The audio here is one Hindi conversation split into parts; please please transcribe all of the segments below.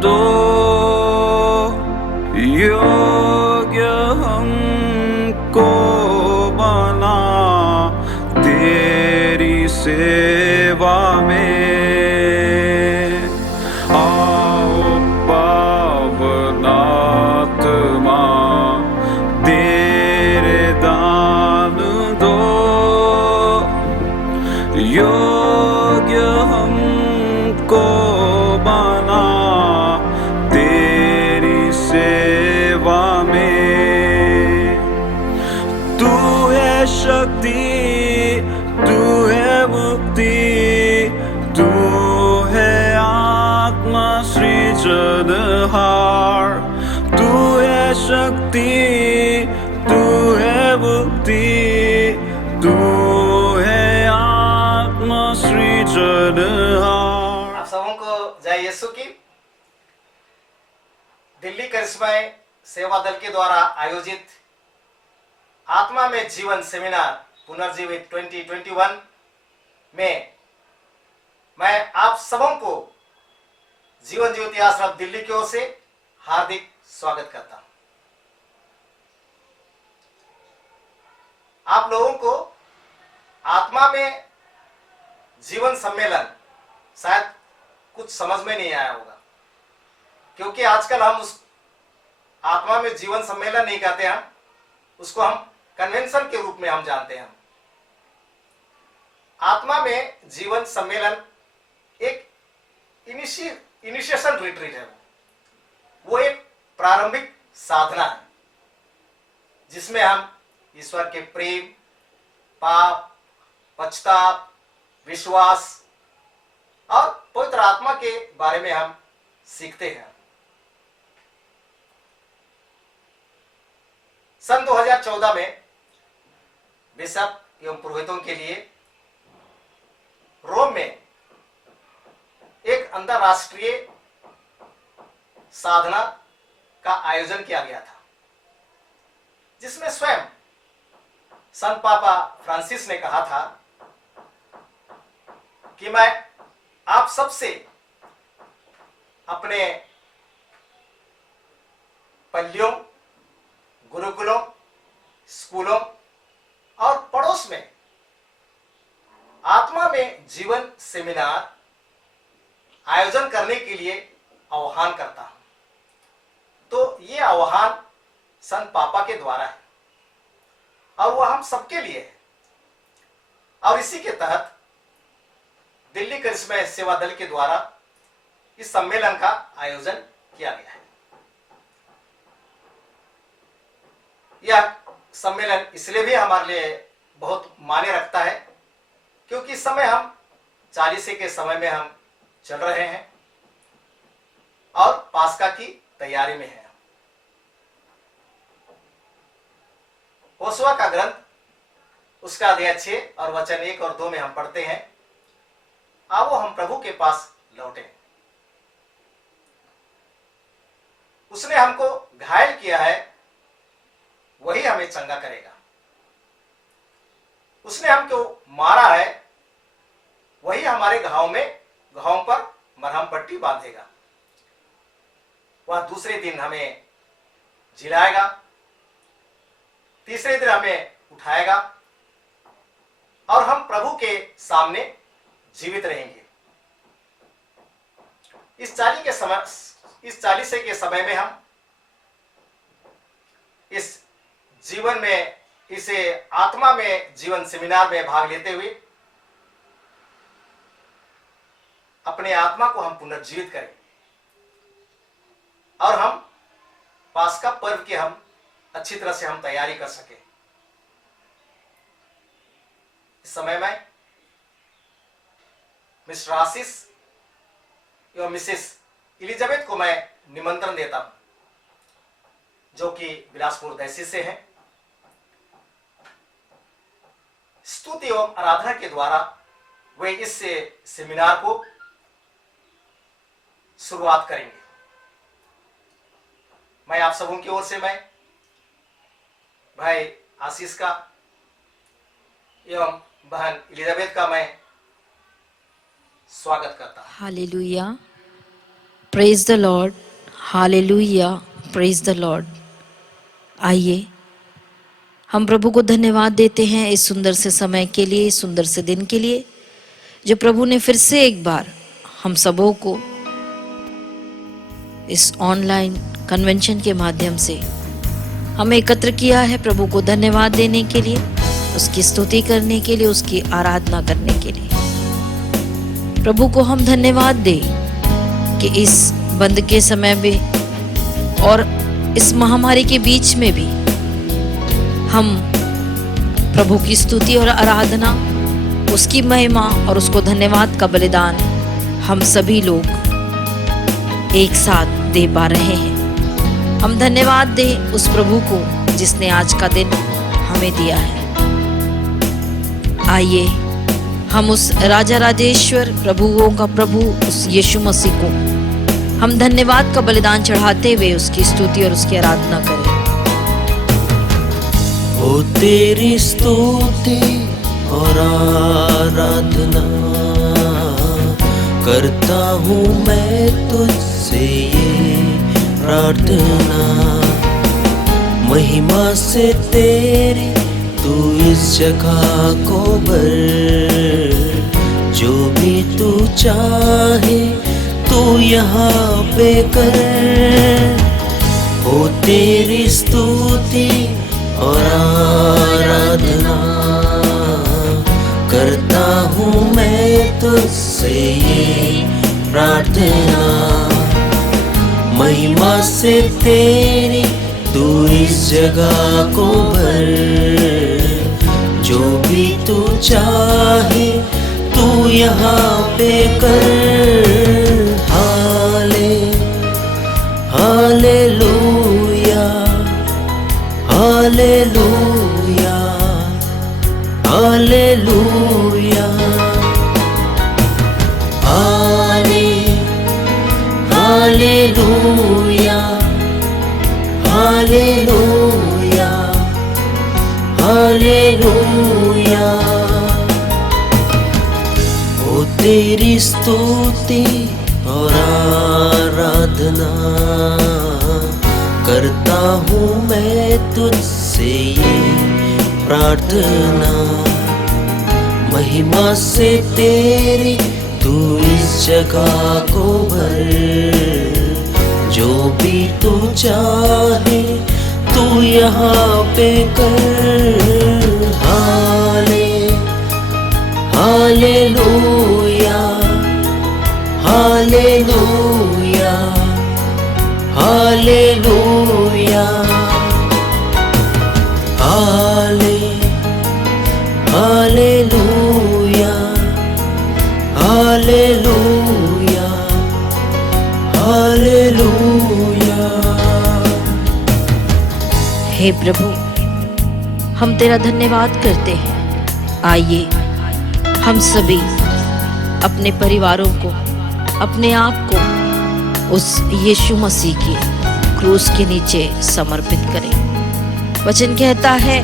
दो, योग्य हमको बना तेरी सेवा में। आओ पावन आत्मा तेरे दान दो, योग्य हमको बना तेरी सेवा में। तू है शक्ति, तू है मुक्ति, तू है आत्मा सृजनहार। तू है शक्ति, तू है मुक्ति, तू है आत्मा सृजनहार। आप सबों को जय यीशु की। दिल्ली करिश्माई सेवा दल के द्वारा आयोजित आत्मा में जीवन सेमिनार पुनर्जीवित 2021 में मैं आप सबों को जीवन ज्योति आश्रम दिल्ली की ओर से हार्दिक स्वागत करता हूं। आप लोगों को आत्मा में जीवन सम्मेलन शायद कुछ समझ में नहीं आया होगा, क्योंकि आजकल हम उस आत्मा में जीवन सम्मेलन नहीं कहते हैं, उसको हम कन्वेंशन के रूप में हम जानते हैं। आत्मा में जीवन सम्मेलन एक इनिशिएशन रिट्रीट है। वो एक प्रारंभिक साधना है जिसमें हम ईश्वर के प्रेम, पाप, पश्चाताप, विश्वास और पवित्र आत्मा के बारे में हम सीखते हैं। सन 2014 में बिशप एवं पुरोहितों के लिए रोम में एक अंतरराष्ट्रीय साधना का आयोजन किया गया था, जिसमें स्वयं संत पापा फ्रांसिस ने कहा था कि मैं आप सबसे अपने पल्लियों, गुरुकुलों, स्कूलों और पड़ोस में आत्मा में जीवन सेमिनार आयोजन करने के लिए आह्वान करता हूं। तो ये आह्वान संत पापा के द्वारा है और वह हम सबके लिए है, और इसी के तहत दिल्ली करिश्मा सेवा दल के द्वारा इस सम्मेलन का आयोजन किया गया है। यह सम्मेलन इसलिए भी हमारे लिए बहुत मायने रखता है क्योंकि इस समय हम 40 के समय में हम चल रहे हैं और पास्का की तैयारी में हैं। होशुआ का ग्रंथ उसका अध्याय 6 और वचन 1 और 2 में हम पढ़ते हैं, आओ हम प्रभु के पास लौटे। उसने हमको घायल किया है, वही हमें चंगा करेगा। उसने हमको मारा है, वही हमारे घावों पर मरहम पट्टी बांधेगा। वह दूसरे दिन हमें जिलाएगा, तीसरे दिन हमें उठाएगा और हम प्रभु के सामने जीवित रहेंगे। इस 40 के समय में हम इस जीवन में, इसे आत्मा में जीवन सेमिनार में भाग लेते हुए अपने आत्मा को हम पुनर्जीवित करें और हम पास्का पर्व की हम अच्छी तरह से हम तैयारी कर सकें। इस समय में मिस्टर आशीष एवं मिसेस एलिजाबेथ को मैं निमंत्रण देता हूं, जो कि बिलासपुर दहसी से हैं। स्तुति एवं आराधना के द्वारा वे इस सेमिनार को शुरुआत करेंगे। मैं आप सबों की ओर से मैं भाई आशीष का एवं बहन एलिजाबेथ का मैं स्वागत करता हूं। Hallelujah. Praise the Lord, hallelujah, praise the Lord. आइए हम प्रभु को धन्यवाद देते हैं इस सुंदर से समय के लिए, इस सुंदर से दिन के लिए, जो प्रभु ने फिर से एक बार हम सबों को इस ऑनलाइन कन्वेंशन के माध्यम से हमें एकत्र किया है प्रभु को धन्यवाद देने के लिए, उसकी स्तुति करने के लिए, उसकी आराधना करने के लिए। प्रभु को हम धन्यवाद दें कि इस बंद के समय में और इस महामारी के बीच में भी हम प्रभु की स्तुति और आराधना, उसकी महिमा और उसको धन्यवाद का बलिदान हम सभी लोग एक साथ दे पा रहे हैं। हम धन्यवाद दें उस प्रभु को जिसने आज का दिन हमें दिया है। आइए हम उस राजा राजेश्वर प्रभुओं का प्रभु उस यीशु मसीह को हम धन्यवाद का बलिदान चढ़ाते हुए उसकी स्तुति और उसकी आराधना करें। ओ तेरी स्तुति और आराधना करता हूँ मैं तुझसे ये प्रार्थना, महिमा से तेरी तू इस जगह को भर, जो भी तू चाहे तू यहाँ पे कर। हो तेरी स्तुति और आराधना करता हूँ मैं तुझसे ये प्रार्थना, महिमा से तेरी तू इस जगह को भर, जो भी तू चाहे तू यहाँ पे कर। Hallelujah, hallelujah, hallelujah, hallelujah, hallelujah, hallelujah. ओ तेरी स्तुति और आराधना करता हूँ मैं तुझसे ये प्रार्थना, महिमा से तेरी तू इस जगह को भर, जो भी तू चाहे तू यहाँ पे कर। Hallelujah, hallelujah, hallelujah, hallelujah, hallelujah, hallelujah. हे प्रभु, हम तेरा धन्यवाद करते हैं। आइए हम सभी अपने परिवारों को, अपने आप को उस यीशु मसीह की क्रूस के नीचे समर्पित करें। वचन कहता है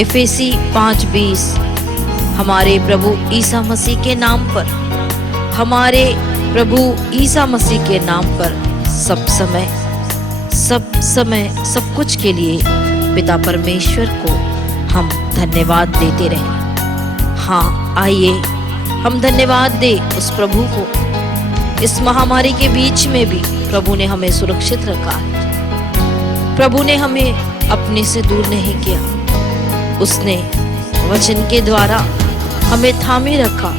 एफेसी 5:20, हमारे प्रभु ईसा मसीह के नाम पर, हमारे प्रभु ईसा मसीह के नाम पर सब समय सब कुछ के लिए पिता परमेश्वर को हम धन्यवाद देते रहें। हाँ, आइए हम धन्यवाद दें उस प्रभु को। इस महामारी के बीच में भी प्रभु ने हमें सुरक्षित रखा है। प्रभु ने हमें अपने से दूर नहीं किया, उसने वचन के द्वारा हमें थामे रखा।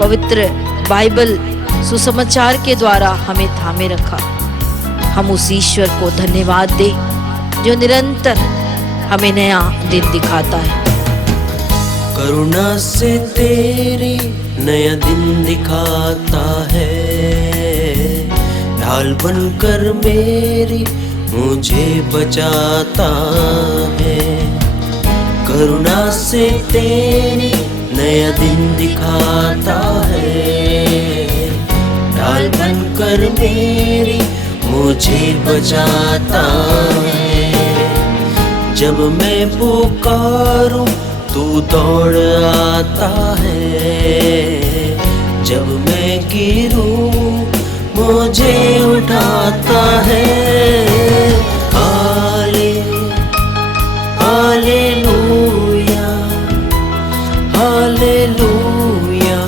पवित्र बाइबल सुसमाचार के द्वारा हमें थामे रखा। हम उस ईश्वर को धन्यवाद दें जो निरंतर हमें नया दिन दिखाता है। करुणा से तेरी नया दिन दिखाता है, ढाल बनकर मेरी मुझे बचाता है। करुणा से तेरी नया दिन दिखाता है, ढाल बनकर मेरी मुझे बचाता है। जब मैं पुकारूं तू दौड़ आता है, जब मैं गिरूं मुझे उठाता है। Hallelujah, hallelujah,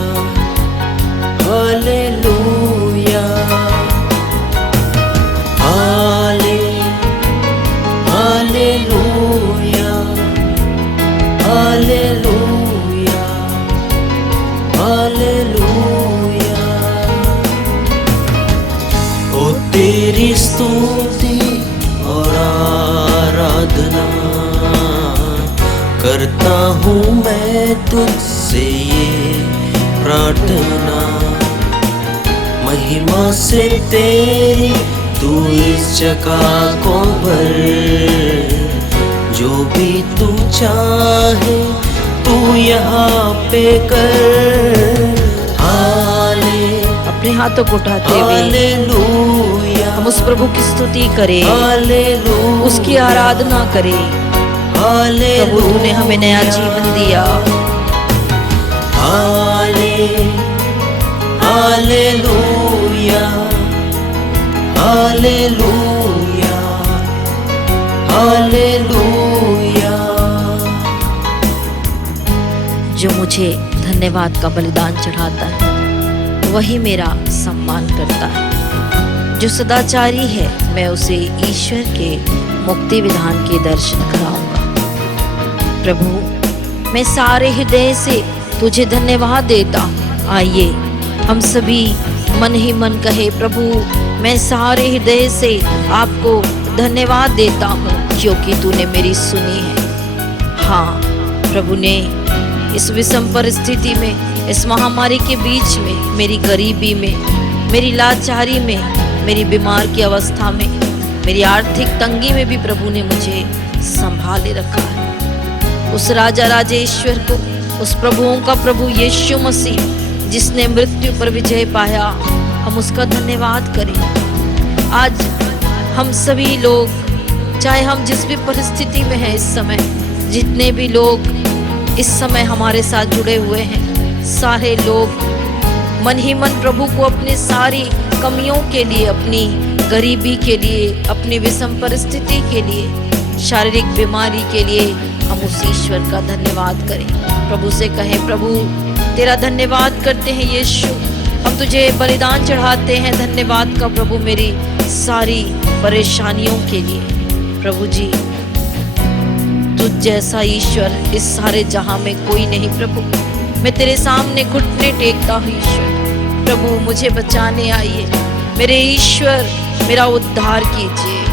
hallelujah, hallelujah, hallelujah, hallelujah. ओ तेरी स्तुति और आराधना करता हूँ मैं तुझसे ये प्रार्थना। महिमा से तेरी तू इस जगह को भर, जो भी तू चाहे तू यहाँ पे कर। अपने हाथों को उठाते हुए हालेलुया, हम उस प्रभु की स्तुति करें, हालेलुया, उसकी आराधना करें। प्रभु तूने हमें नया जीवन दिया। Hallelujah, hallelujah, hallelujah. जो मुझे धन्यवाद का बलिदान चढ़ाता है वही मेरा सम्मान करता है। जो सदाचारी है मैं उसे ईश्वर के मुक्ति विधान के दर्शन कराऊंगा। प्रभु मैं सारे हृदय से तुझे धन्यवाद देता हूँ। आइए हम सभी मन ही मन कहे, प्रभु मैं सारे हृदय से आपको धन्यवाद देता हूँ क्योंकि तूने मेरी सुनी है। हाँ, प्रभु ने इस विषम परिस्थिति में, इस महामारी के बीच में, मेरी गरीबी में, मेरी लाचारी में, मेरी बीमार की अवस्था में, मेरी आर्थिक तंगी में भी प्रभु ने मुझे संभाले रखा है। उस राजा राजेश्वर को, उस प्रभुओं का प्रभु यीशु मसीह जिसने मृत्यु पर विजय पाया, हम उसका धन्यवाद करें। आज हम सभी लोग, चाहे हम जिस भी परिस्थिति में हैं इस समय, जितने भी लोग इस समय हमारे साथ जुड़े हुए हैं, सारे लोग मन ही मन प्रभु को अपनी सारी कमियों के लिए, अपनी गरीबी के लिए, अपनी विषम परिस्थिति के लिए, शारीरिक बीमारी के लिए हम उस ईश्वर का धन्यवाद करें। प्रभु से कहें, प्रभु तेरा धन्यवाद करते हैं यीशु, हम तुझे बलिदान चढ़ाते हैं धन्यवाद का प्रभु मेरी सारी परेशानियों के लिए। प्रभु जी तुझ जैसा ईश्वर इस सारे जहां में कोई नहीं। प्रभु मैं तेरे सामने घुटने टेकता हूँ ईश्वर। प्रभु मुझे बचाने आइए, मेरे ईश्वर मेरा उद्धार कीजिए।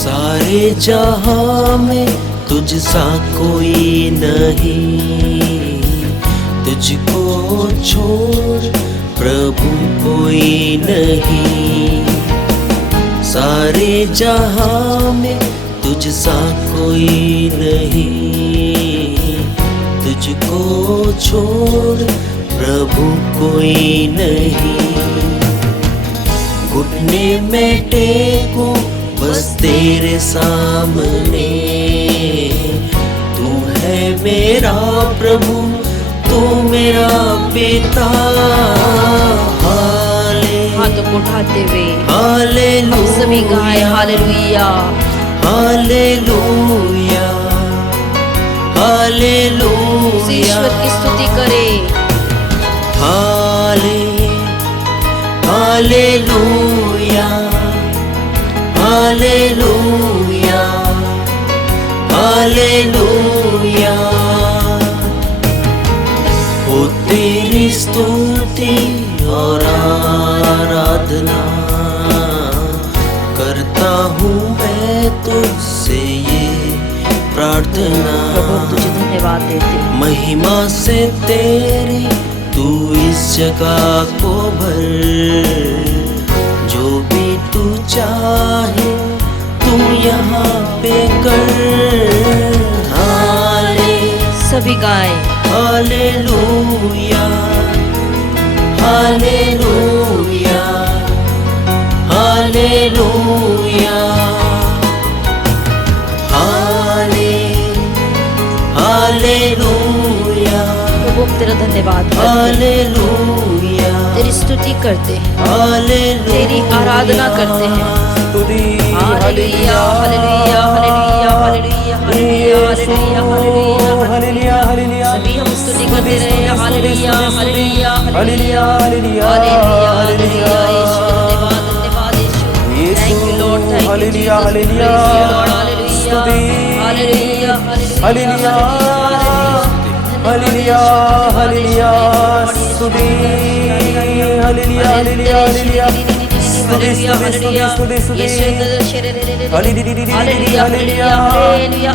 सारे जहां में तुझ सा कोई नहीं, तुझको छोड़ प्रभु कोई नहीं। सारे जहां में तुझ सा कोई नहीं, तुझको छोड़ प्रभु कोई नहीं। घुटने में टेको बस तेरे सामने, तू है मेरा प्रभु, तू मेरा पिता। हाथों को उठाते हुए हालेलुया, हम सभी गाएं हालेलुया, हालेलुया, हालेलुया। ईश्वर की स्तुति करें। Hallelujah, hallelujah, hallelujah. ओ तेरी स्तुति और आराधना करता हूँ मैं तुझसे ये प्रार्थना। प्रभु तुझे धन्यवाद देते हैं। महिमा से तेरी तू इस जगह को भर, जो भी तू चाहे तू यहाँ पे कर। सभी गाएं हालेलुया, हालेलुया, हालेलुया, हालेलुया। तेरा धन्यवाद करते हैं, हालेलुया तेरी स्तुति करते हैं, हालेलुया तेरी आराधना करते हैं। स्तुति hallelujah hallelujah hallelujah hallelujah hallelujah hallelujah hallelujah. Hallelujah hallelujah सभी हम स्तुति करते रहे। Hallelujah hallelujah hallelujah hallelujah hallelujah hallelujah. यीशु धन्यवाद धन्यवाद यीशु। Thank you Lord, thank you hallelujah Jesus. Hallelujah praise you Lord. Hallelujah स्तुति हालेलुया हालेलुया हालेलुया हालेलुया स्तुति हालेलुया हालेलुया हालेलुया स्तुति स्तुति स्तुति स्तुति स्तुति हालेलुया हालेलुया हालेलुया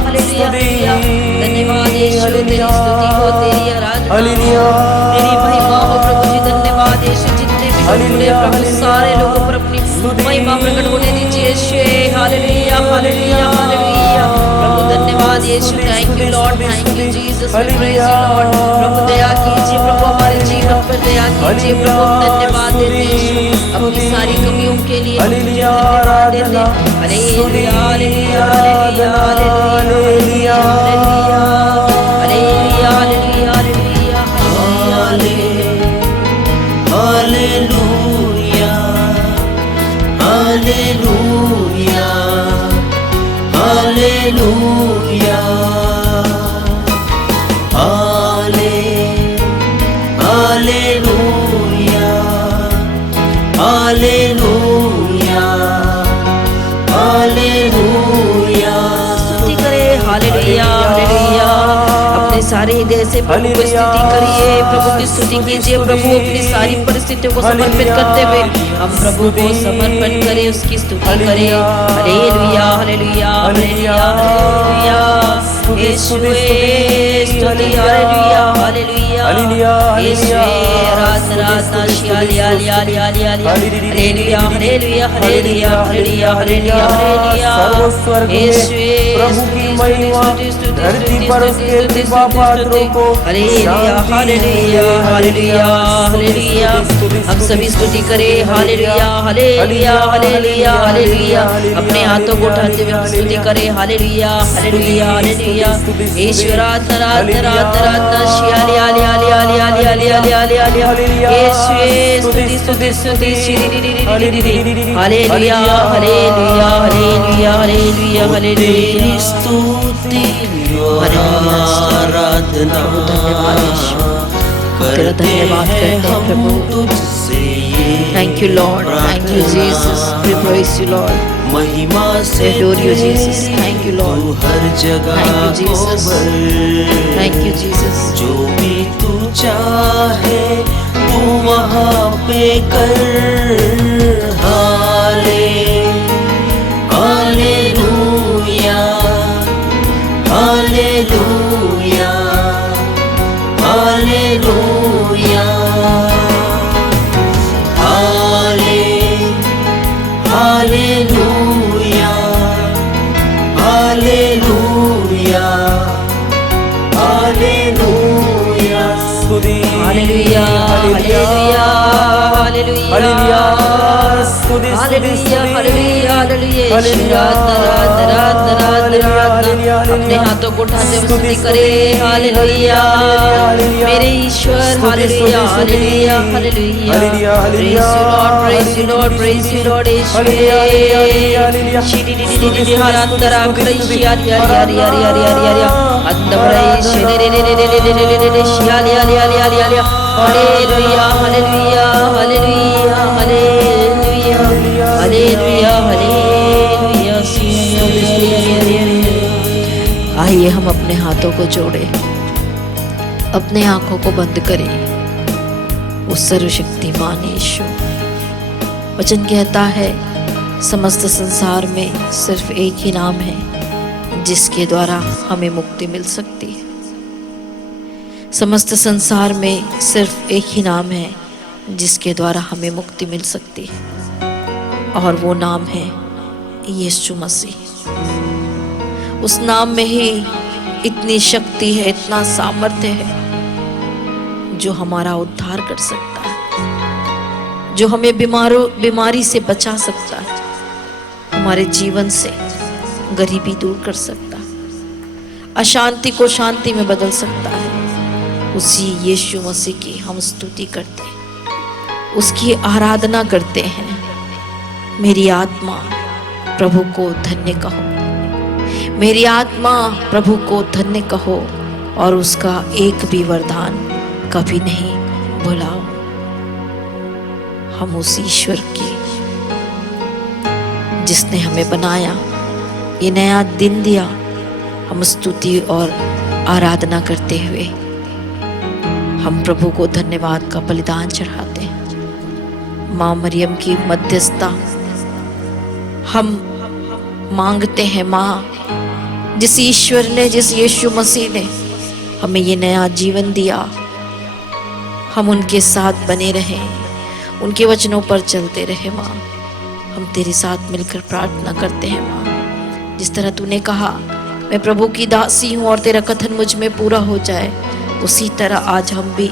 धन्यवाद यीशु, तेरी स्तुति हो, तेरी आराधना हो, हालेलुया तेरी महिमा हो प्रभु जी। धन्यवाद यीशु, जितने भी लोग जुड़े हैं प्रभु, सारे लोगों पर अपनी महिमा प्रकट होने दीजिए यीशु। हालेलुया हालेलुया हालेलुया प्रभु। धन्यवाद यीशु, thank you Lord, thank you Jesus, praise you Lord. प्रभु दया कीजिए प्रभु, हमारे जीवन पर दया कीजिए प्रभु। धन्यवाद देते हैं यीशु, अपनी सारी कमियों के लिए हालेलुया धन्यवाद देते हैं। Hallelujah hallelujah hallelujah hallelujah hallelujah hallelujah hallelujah hallelujah hallelujah hallelujah hallelujah hallelujah hallelujah. स्तुति करे। Hallelujah hallelujah. अपने सारे हृदय से प्रभु को स्तुति करिए, प्रभु की स्तुति कीजिए। प्रभु अपनी सारी परिस्थितियों को समर्पित करते हुए हम प्रभु को समर्पण करें, उसकी स्तुति करें। Hallelujah hallelujah hallelujah hallelujah. यीशुए स्तुति। हालेलुया हालेलुया यीशुए आराधना आराधना। Hallelujah hallelujah hallelujah hallelujah hallelujah hallelujah hallelujah hallelujah. यीशुए प्रभु की महिमा धरती पर उसके कृपा पात्रों को हालेलुया हालेलुया हालेलुया हालेलुया। हम सभी स्तुति करें। Hallelujah hallelujah hallelujah hallelujah. अपने हाथों को उठाते हुए हम स्तुति करें। Hallelujah hallelujah hallelujah. ईश्वर आराधना आराधना आराधना। Hallelujah hallelujah hallelujah hallelujah. यीशुए स्तुति स्तुति स्तुति। Hallelujah hallelujah hallelujah hallelujah hallelujah. तेरी स्तुति आराधना तेरा धन्यवाद करते हैं प्रभु। Thank you Lord, thank you Jesus, we praise you Lord, महिमा से adore you Jesus, thank you Lord, तू हर जगह thank you को Jesus, भर। thank you Jesus। जो भी तू चाहे तू वहाँ पे कर। Hallelujah hallelujah hallelujah hallelujah hallelujah hallelujah. स्तुति हालेलुया हालेलुया हालेलुया स्तुति हालेलुया हालेलुया हालेलुया। अपने हाथों को उठाते हुए स्तुति करें। हालेलुया मेरे ईश्वर। Hallelujah hallelujah hallelujah. Praise you Lord, praise you Lord ईश्वर। शिडिडिडिडिडिडि हरांतरा क्रैशिया रिया रिया रिया रिया रिया रिया अंदबरै शिडिडिडिडिडिडिडिडिडिडि शियालिया लिया लिया लिया लिया। Hallelujah hallelujah hallelujah hallelujah hallelujah hallelujah. आइए हम अपने हाथों को जोड़े, अपने आंखों को बंद करें। उस सर्वशक्तिमान यीशु वचन कहता है समस्त संसार में सिर्फ एक ही नाम है जिसके द्वारा हमें मुक्ति मिल सकती है। समस्त संसार में सिर्फ एक ही नाम है जिसके द्वारा हमें मुक्ति मिल सकती है, और वो नाम है यीशु मसीह। उस नाम में ही इतनी शक्ति है, इतना सामर्थ्य है जो हमारा उद्धार कर सकता है, जो हमें बीमारी से बचा सकता है, हमारे जीवन से गरीबी दूर कर सकता है, अशांति को शांति में बदल सकता है, उसी यीशु मसीह की हम स्तुति करते हैं, उसकी आराधना करते हैं। मेरी आत्मा प्रभु को धन्य कहो, मेरी आत्मा प्रभु को धन्य कहो और उसका एक भी वरदान कभी नहीं भुलाओ। हम उस ईश्वर की जिसने हमें बनाया, ये नया दिन दिया, हम स्तुति और आराधना करते हुए हम प्रभु को धन्यवाद का बलिदान चढ़ाते हैं। माँ मरियम की मध्यस्थता हम मांगते हैं। माँ, जिस ईश्वर ने, जिस यीशु मसीह ने हमें ये नया जीवन दिया, हम उनके साथ बने रहें, उनके वचनों पर चलते रहे। माँ, हम तेरे साथ मिलकर प्रार्थना करते हैं। माँ, जिस तरह तूने कहा मैं प्रभु की दासी हूँ और तेरा कथन मुझ में पूरा हो जाए, उसी तरह आज हम भी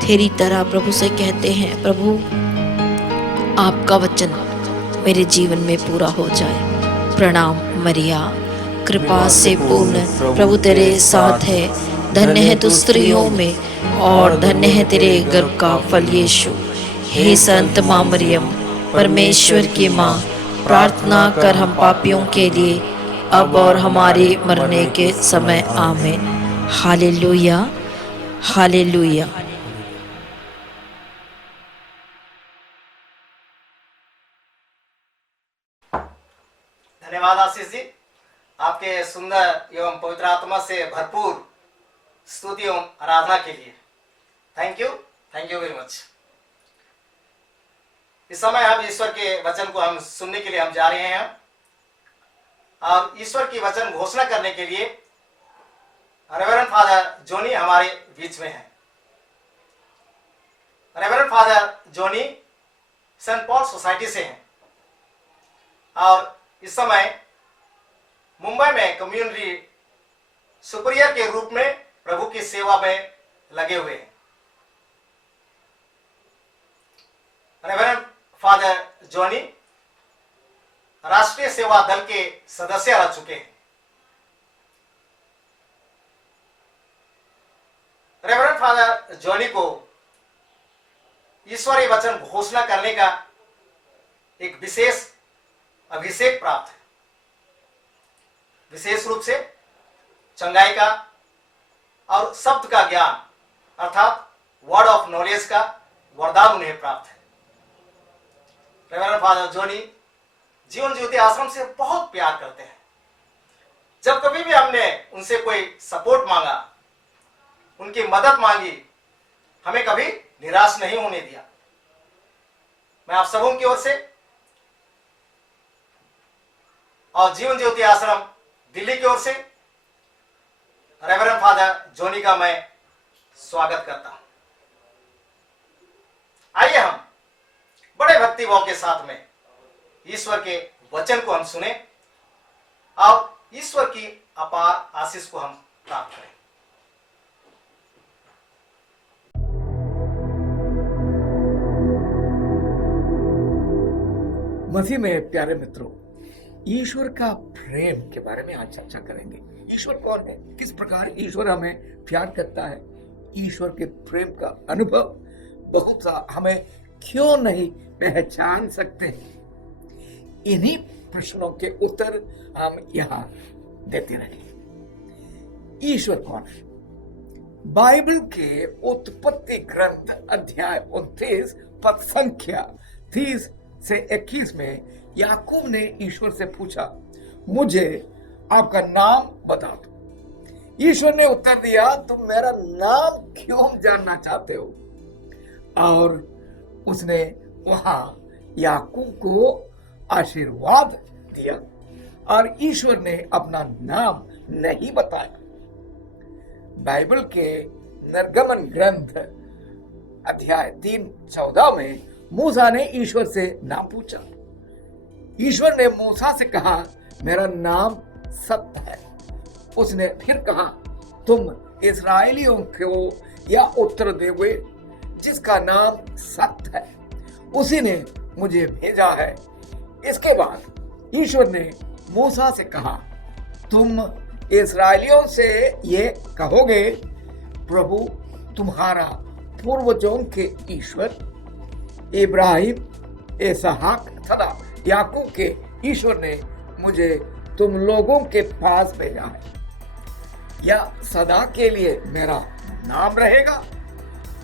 तेरी तरह प्रभु से कहते हैं, प्रभु आपका वचन मेरे जीवन में पूरा हो जाए। प्रणाम मरिया, कृपा से पूर्ण प्रभु तेरे साथ है, धन्य है तू स्त्रियों में और धन्य है तेरे गर्भ का फल यीशु। हे संत माँ मरियम, परमेश्वर की माँ, प्रार्थना कर हम पापियों के लिए, अब और हमारे मरने के समय। आमीन। Hallelujah, hallelujah. धन्यवाद आशीष जी, आपके सुंदर एवं पवित्र आत्मा से भरपूर स्तुति एवं आराधना के लिए। Thank you very much. इस समय हम ईश्वर के वचन को हम सुनने के लिए हम जा रहे हैं और ईश्वर की वचन घोषणा करने के लिए रेवरेंड फादर जोनी हमारे बीच में है। रेवरेंड फादर जोनी सेंट पॉल सोसाइटी से हैं और इस समय मुंबई में कम्युनिटी सुपरियर के रूप में प्रभु की सेवा में लगे हुए हैं। रेवरेंड फादर जॉनी राष्ट्रीय सेवा दल के सदस्य रह चुके हैं। रेवरेंड फादर जॉनी को ईश्वरीय वचन घोषणा करने का एक विशेष अभिषेक प्राप्त है। विशेष रूप से चंगाई का और शब्द का ज्ञान अर्थात वर्ड ऑफ नॉलेज का वरदान उन्हें प्राप्त है। Reverend father Johnny Jeevan Jyoti आश्रम से बहुत प्यार करते हैं। जब कभी भी हमने उनसे कोई सपोर्ट मांगा, उनकी मदद मांगी, हमें कभी निराश नहीं होने दिया। मैं आप सबों की ओर से और जीवन ज्योति आश्रम दिल्ली की ओर से रेवरेंड फादर जॉनी का मैं स्वागत करता हूं। आइए हम बड़े भक्ति भाव के साथ में ईश्वर के वचन को हम सुने और ईश्वर की अपार आशीष को हम प्राप्त करें। मसीह में प्यारे मित्रों, ईश्वर का प्रेम के बारे में आज चर्चा करेंगे। ईश्वर कौन है, किस प्रकार ईश्वर हमें प्यार करता है, ईश्वर के प्रेम का अनुभव बहुत सा हमें क्यों नहीं पहचान सकते। इन्हीं प्रश्नों के उत्तर हम यहाँ देते रहेंगे। ईश्वर कौन है? बाइबल के उत्पत्ति ग्रंथ अध्याय 29 पद संख्या 30 से 21 में याकूब ने ईश्वर से पूछा, मुझे आपका नाम बता दो। ईश्वर ने उत्तर दिया, तुम मेरा नाम क्यों जानना चाहते हो? और उसने वहां याकूब को आशीर्वाद दिया और ईश्वर ने अपना नाम नहीं बताया। बाइबल के निर्गमन ग्रंथ अध्याय 3:14 में मूसा ने ईश्वर से नाम पूछा। ईश्वर ने मूसा से कहा, मेरा नाम सत्य है। उसने फिर कहा, तुम इस्राएलियों को यह उत्तर दोगे जिसका नाम सत्य है, उसी ने मुझे भेजा है। इसके बाद ईश्वर ने मूसा से कहा, तुम इस्राएलियों से ये कहोगे, प्रभु तुम्हारा पूर्वजों के ईश्वर इब्राहिम, इसहाक तथा याकूब के ईश्वर ने मुझे तुम लोगों के पास भेजा है। यह सदा के लिए मेरा नाम रहेगा।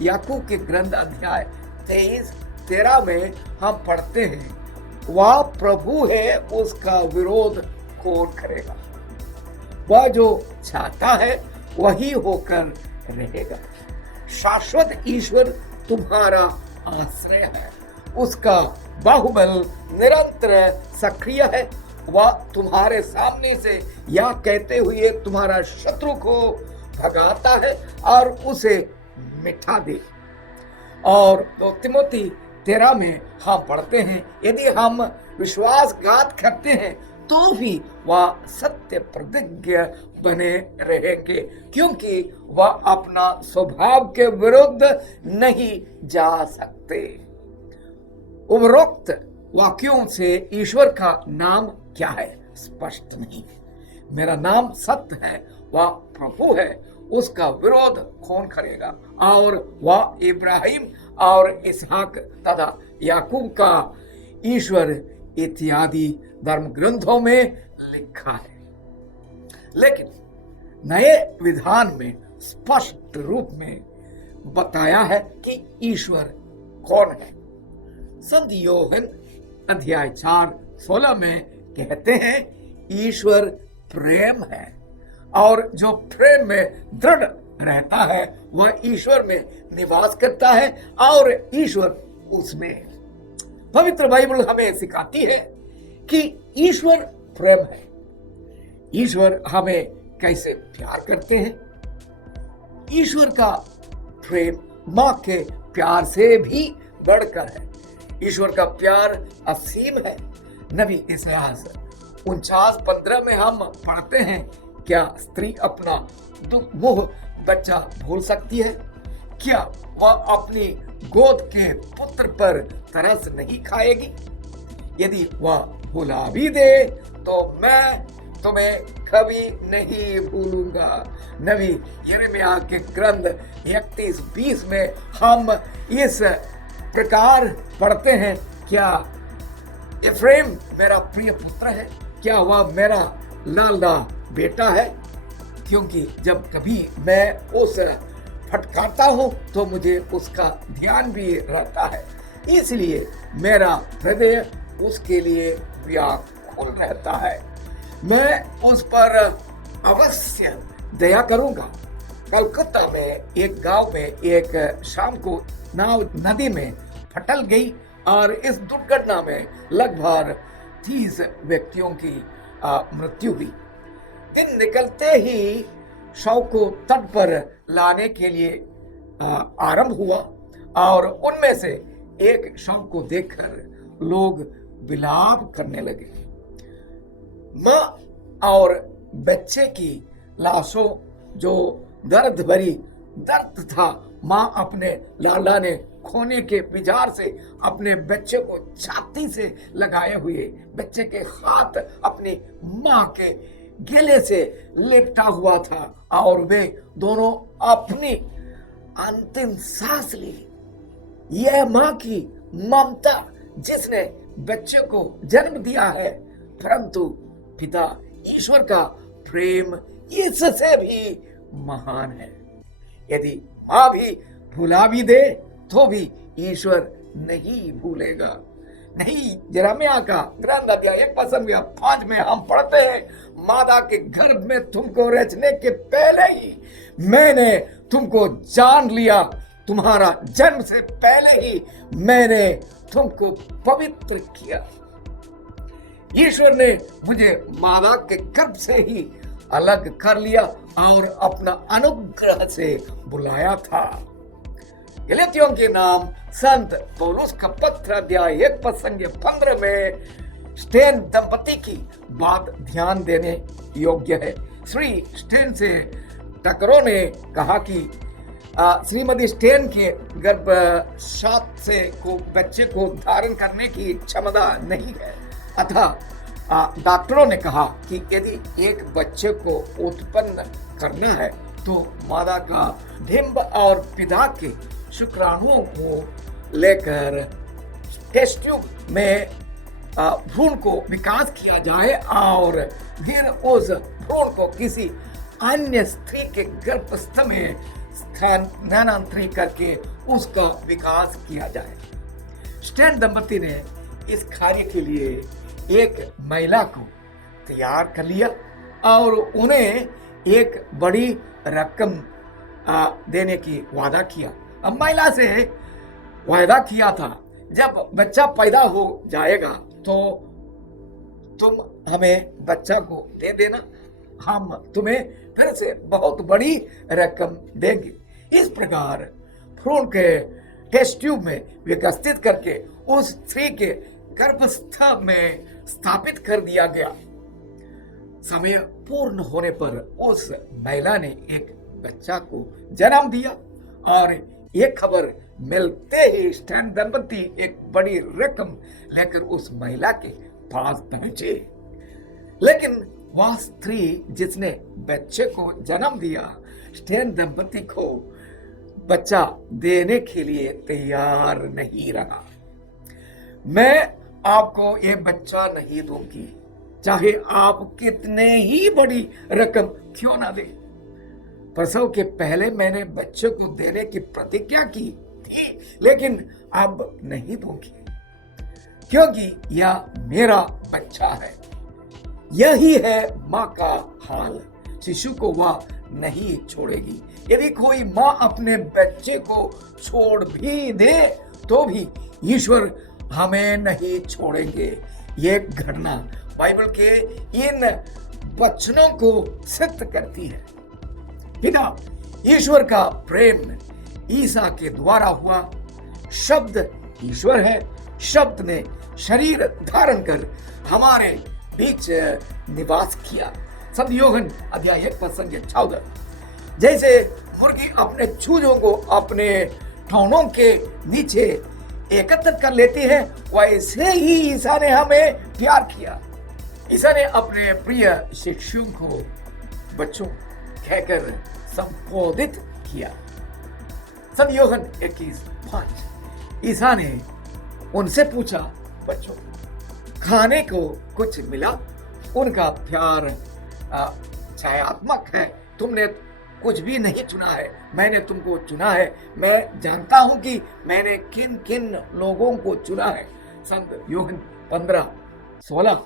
याकूब के ग्रंथ अध्याय 23-13 में हम पढ़ते हैं, वह प्रभु है, उसका विरोध कौन करेगा। वह जो चाहता है वही होकर रहेगा। शाश्वत ईश्वर तुम्हारा आश्रय है, उसका बाहुबल निरंतर सक्रिय है। वह तुम्हारे सामने से यह कहते हुए तुम्हारा शत्रु को भगाता है और उसे मिटा दे। और 2 तिमोथी 13 में हम पढ़ते हैं, यदि हम विश्वासघात करते हैं तो भी वह सत्य प्रतिज्ञ बने रहेंगे, क्योंकि वह अपना स्वभाव के विरुद्ध नहीं जा सकते। उपरोक्त वाक्यों से ईश्वर का नाम क्या है स्पष्ट नहीं है। मेरा नाम सत्य है, वह प्रभु है, उसका विरोध कौन करेगा। और वह इब्राहिम और इसहाक तथा याकूब का ईश्वर इत्यादि धर्म ग्रंथों में लिखा है। लेकिन नए विधान में स्पष्ट रूप में बताया है कि ईश्वर कौन है। संत योहन अध्याय 4:16 में कहते हैं, ईश्वर प्रेम है और जो प्रेम में दृढ़ रहता है वह ईश्वर में निवास करता है और ईश्वर उसमें। पवित्र बाइबल हमें सिखाती है कि ईश्वर प्रेम है। ईश्वर हमें कैसे प्यार करते हैं। ईश्वर का प्रेम मां के प्यार से भी बढ़कर है। ईश्वर का प्यार असीम है। नबी इसायास 49:15 में हम पढ़ते हैं, क्या स्त्री अपना मुंह बच्चा भूल सकती है? क्या वह अपनी गोद के पुत्र पर तरस नहीं खाएगी? यदि वह भुला भी दे तो मैं तुम्हें कभी नहीं भूलूंगा। नबी यिर्मयाह के ग्रंथ 31:20 में हम इस प्रकार पढ़ते हैं, क्या एफ्रेम मेरा प्रिय पुत्र है? क्या वह मेरा लाडला बेटा है? क्योंकि जब कभी मैं उस फटकारता हूँ तो मुझे उसका ध्यान भी रहता है, इसलिए मेरा हृदय उसके लिए व्याकुल रहता है। मैं उस पर अवश्य दया करूंगा। कलकत्ता में एक गांव में एक शाम को नाव नदी में फटल गई और इस दुर्घटना में लगभग 30 व्यक्तियों की मृत्यु हुई। दिन निकलते ही शव को तट पर लाने के लिए आरंभ हुआ और उनमें से एक शव को देखकर लोग विलाप करने लगे। मां और बच्चे की लाशों जो दर्द भरी दर्द था, मां अपने लाला ने खोने के विचार से अपने बच्चे को छाती से लगाए हुए, बच्चे के हाथ अपनी मां के गले से लिपटा हुआ था और वे दोनों अपनी अंतिम सांस ली। यह मां की ममता जिसने बच्चे को जन्म दिया है, परंतु पिता ईश्वर का प्रेम इससे भी महान है। यदि मां भी भुला भी दे तो भी ईश्वर नहीं भूलेगा। नहीं, यिर्मयाह का ग्रंथ अध्याय 1:5 में हम पढ़ते हैं, मादा के गर्भ में तुमको रचने के पहले ही मैंने तुमको जान लिया, तुम्हारा जन्म से पहले ही मैंने तुमको पवित्र किया। ईश्वर ने मुझे मादा के गर्भ से ही अलग कर लिया और अपना अनुग्रह से बुलाया था। गलातियों के नाम संत पौलुस का पत्र अध्याय 1:15 में स्टेन दंपति की बात ध्यान देने योग्य है। श्री स्टेन से टकरो ने कहा कि श्रीमती स्टेन के गर्भाशय से को बच्चे को धारण करने की क्षमता नहीं है, अतः डॉक्टरों ने कहा कि यदि एक बच्चे को उत्पन्न करना है तो मादा का डिंब और पिता के शुक्राणुओं को लेकर टेस्ट ट्यूब में भ्रूण को विकास किया जाए और फिर उस भ्रूण को किसी अन्य स्त्री के गर्भस्थ में स्थानांतरित करके उसका विकास किया जाए। स्टैन दंपति ने इस कार्य के लिए एक महिला को तैयार कर लिया और उन्हें एक बड़ी रकम देने की वादा किया। अब महिला से वादा किया था, जब बच्चा पैदा हो जाएगा तो तुम हमें बच्चा को दे देना, हम तुम्हें फिर से बहुत बड़ी रकम देंगे। इस प्रकार भ्रूण के टेस्ट ट्यूब में विकसित करके उस स्त्री के गर्भस्थ में स्थापित कर दिया गया। समय पूर्ण होने पर उस महिला ने एक बच्चा को जन्म दिया और ये खबर मिलते ही स्टैन दंपति एक बड़ी रकम लेकर उस महिला के पास पहुंचे। लेकिन वह स्त्री जिसने बच्चे को जन्म दिया, स्टैन दंपति को बच्चा देने के लिए तैयार नहीं रहा। मैं आपको ये बच्चा नहीं दूंगी, चाहे आप कितने ही बड़ी रकम क्यों ना दे। प्रसव के पहले मैंने बच्चे को देने की प्रतिज्ञा की थी, लेकिन अब नहीं दूंगी, क्योंकि यह मेरा बच्चा है। यही है माँ का हाल, शिशु को वह नहीं छोड़ेगी। यदि कोई माँ अपने बच्चे को छोड़ भी दे तो भी ईश्वर हमें नहीं छोड़ेंगे। ये घटना बाइबल के इन वचनों को सिद्ध करती है। पिता ईश्वर का प्रेम ईसा के द्वारा हुआ। शब्द ईश्वर है, शब्द ने शरीर धारण कर हमारे बीच निवास किया। संत यूहन्ना अध्याय 1:14। जैसे मुर्गी अपने चूजों को अपने ठौनों के नीचे एकत्र कर लेती है, वैसे ही ईसा ने हमें प्यार किया। ईसा ने अपने प्रिय शिष्यों को बच्चों कहकर संबोधित किया। संत यूहन्ना 21:5। ईसा ने उनसे पूछा, बच्चों खाने को कुछ मिला? उनका प्यार छायात्मक है। तुमने कुछ भी नहीं चुना है, मैंने तुमको चुना है। मैं जानता हूं कि मैंने किन किन लोगों को चुना है। संत यूहन्ना 15:16।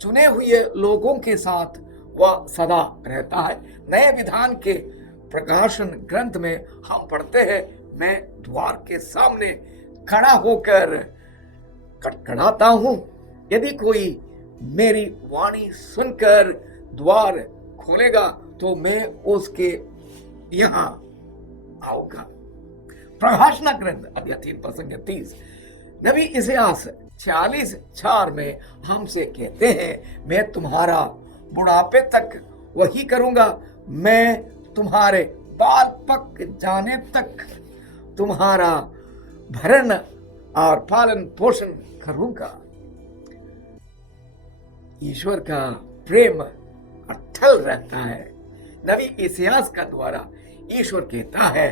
चुने हुए लोगों के साथ वह सदा रहता है। नए विधान के प्रकाशन ग्रंथ में हम पढ़ते हैं, मैं द्वार के सामने खड़ा होकर खटखटाता हूं। यदि कोई मेरी वाणी सुनकर द्वार खोलेगा तो मैं उसके यहाँ आऊंगा। प्रकाशन ग्रंथ अध्याय 3:30। नबी इसायास 46:4 में हमसे कहते हैं, मैं तुम्हारा बुढ़ापे तक वही करूंगा, मैं तुम्हारे बाल पक जाने तक तुम्हारा भरण और पालन पोषण करूंगा। ईश्वर का प्रेम अटल रहता है। नबी इसायास का द्वारा ईश्वर कहता है,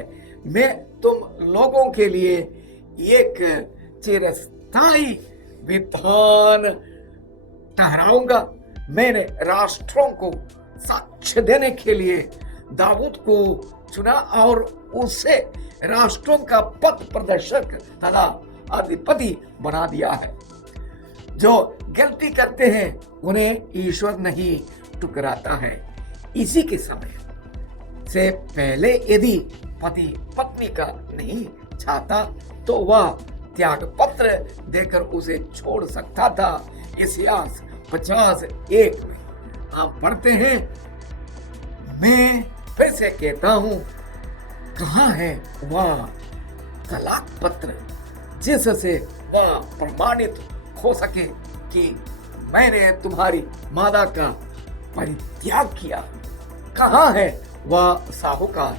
मैं तुम लोगों के लिए एक चिरस्थायी विधान ठहराऊंगा। मैंने राष्ट्रों को साक्ष्य देने के लिए दाऊद को चुना और उसे राष्ट्रों का पथ प्रदर्शक तथा अधिपति बना दिया है। जो गलती करते हैं उन्हें ईश्वर नहीं ठुकराता है। इसी के समय से पहले यदि पति पत्नी का नहीं चाहता तो वह त्याग पत्र देकर उसे छोड़ सकता था। इसायास 50:1 में आप पढ़ते हैं, मैं फिर से कहता हूं, कहाँ है वह तलाक पत्र जिससे वह प्रमाणित हो सके कि मैंने तुम्हारी मादा का परित्याग किया? कहाँ है वह साहूकार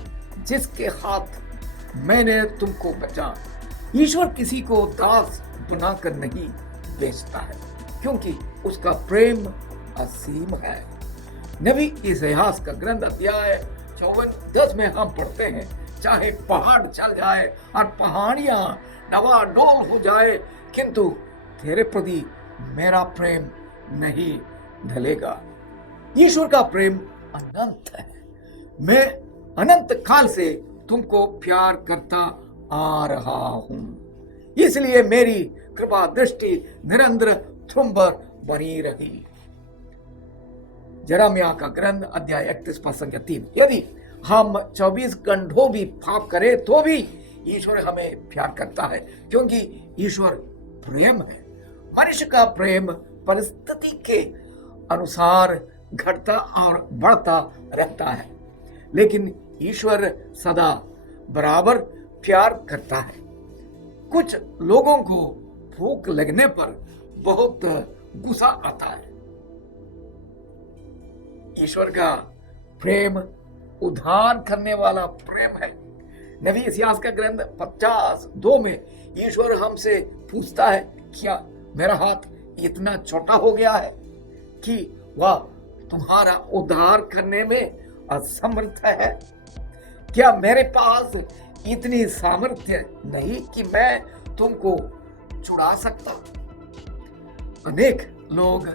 जिसके हाथ मैंने तुमको बचा? ईश्वर किसी को दास बनाकर नहीं बेचता है, क्योंकि उसका प्रेम असीम है। नबी इसायास का ग्रंथ अध्याय 54:10 में हम पढ़ते हैं, चाहे पहाड़ चल जाए और पहाड़ियां डवाडोल हो जाए, किंतु तेरे प्रति मेरा प्रेम नहीं ढलेगा। ईश्वर का प्रेम अनंत है। मैं अनंत काल से तुमको प्यार करता आ रहा हूं, इसलिए मेरी कृपा दृष्टि निरंतर तुम पर बनी रही। यिर्मयाह का ग्रंथ अध्याय 31 पद संख्या 3। यदि हम 24 घंटों भी पाप करें तो भी ईश्वर हमें प्यार करता है, क्योंकि ईश्वर प्रेम है। मनुष्य का प्रेम परिस्थिति के अनुसार घटता और बढ़ता रहता है, लेकिन ईश्वर सदा बराबर प्यार करता है। कुछ लोगों को भूख लगने पर बहुत गुस्सा आता है। ईश्वर का प्रेम उद्धार करने वाला प्रेम है। नबी इस्यास का ग्रंथ 50:2 में ईश्वर हमसे पूछता है, क्या मेरा हाथ इतना छोटा हो गया है कि वह तुम्हारा उद्धार करने में असमर्थ है? क्या मेरे पास इतनी सामर्थ्य नहीं कि मैं तुमको छुड़ा सकता? अनेक लोग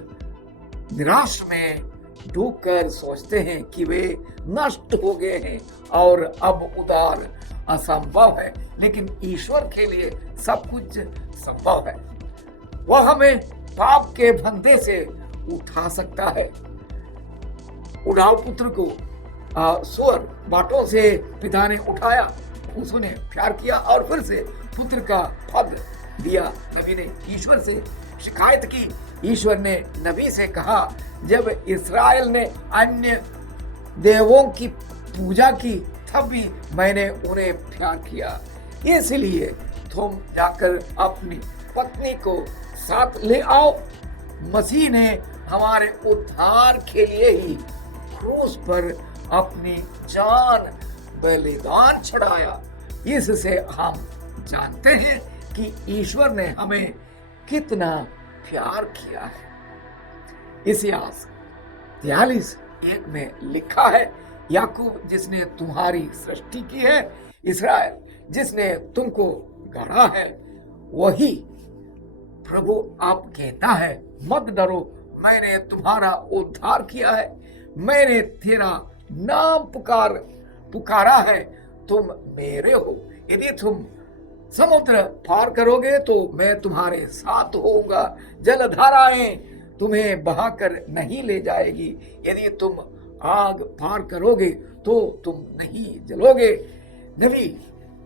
निराश में डूबकर सोचते हैं कि वे नष्ट हो गए हैं और अब उद्धार असंभव है, लेकिन ईश्वर के लिए सब कुछ संभव है। वह हमें पाप के फंदे से उठा सकता है। उड़ाऊ पुत्र को सुअर बाटों से पिता ने उठाया, उसने प्यार किया और फिर से पुत्र का पद दिया। नबी ने ईश्वर से शिकायत की। ईश्वर ने नबी से कहा, जब इस्राएल ने अन्य देवों की पूजा की तब भी मैंने उन्हें प्यार किया, इसलिए तुम जाकर अपनी पत्नी को साथ ले आओ। मसीह ने हमारे उद्धार के लिए ही क्रूस पर अपनी जान बलिदान चढ़ाया। इससे हम जानते हैं कि ईश्वर ने हमें कितना प्यार किया है। इतिहास 43:1 में लिखा है, याकूब जिसने तुम्हारी सृष्टि की है, इस्राएल जिसने तुमको गढ़ा है, वही प्रभु आप कहता है, मत डरो, मैंने तुम्हारा उद्धार किया है, मैंने तेरा नाम पुकारा है, तुम मेरे हो। यदि तुम समुद्र पार करोगे तो मैं तुम्हारे साथ होऊंगा, जलधाराएं तुम्हें बहाकर नहीं ले जाएगी। यदि तुम आग पार करोगे तो तुम नहीं जलोगे। नबी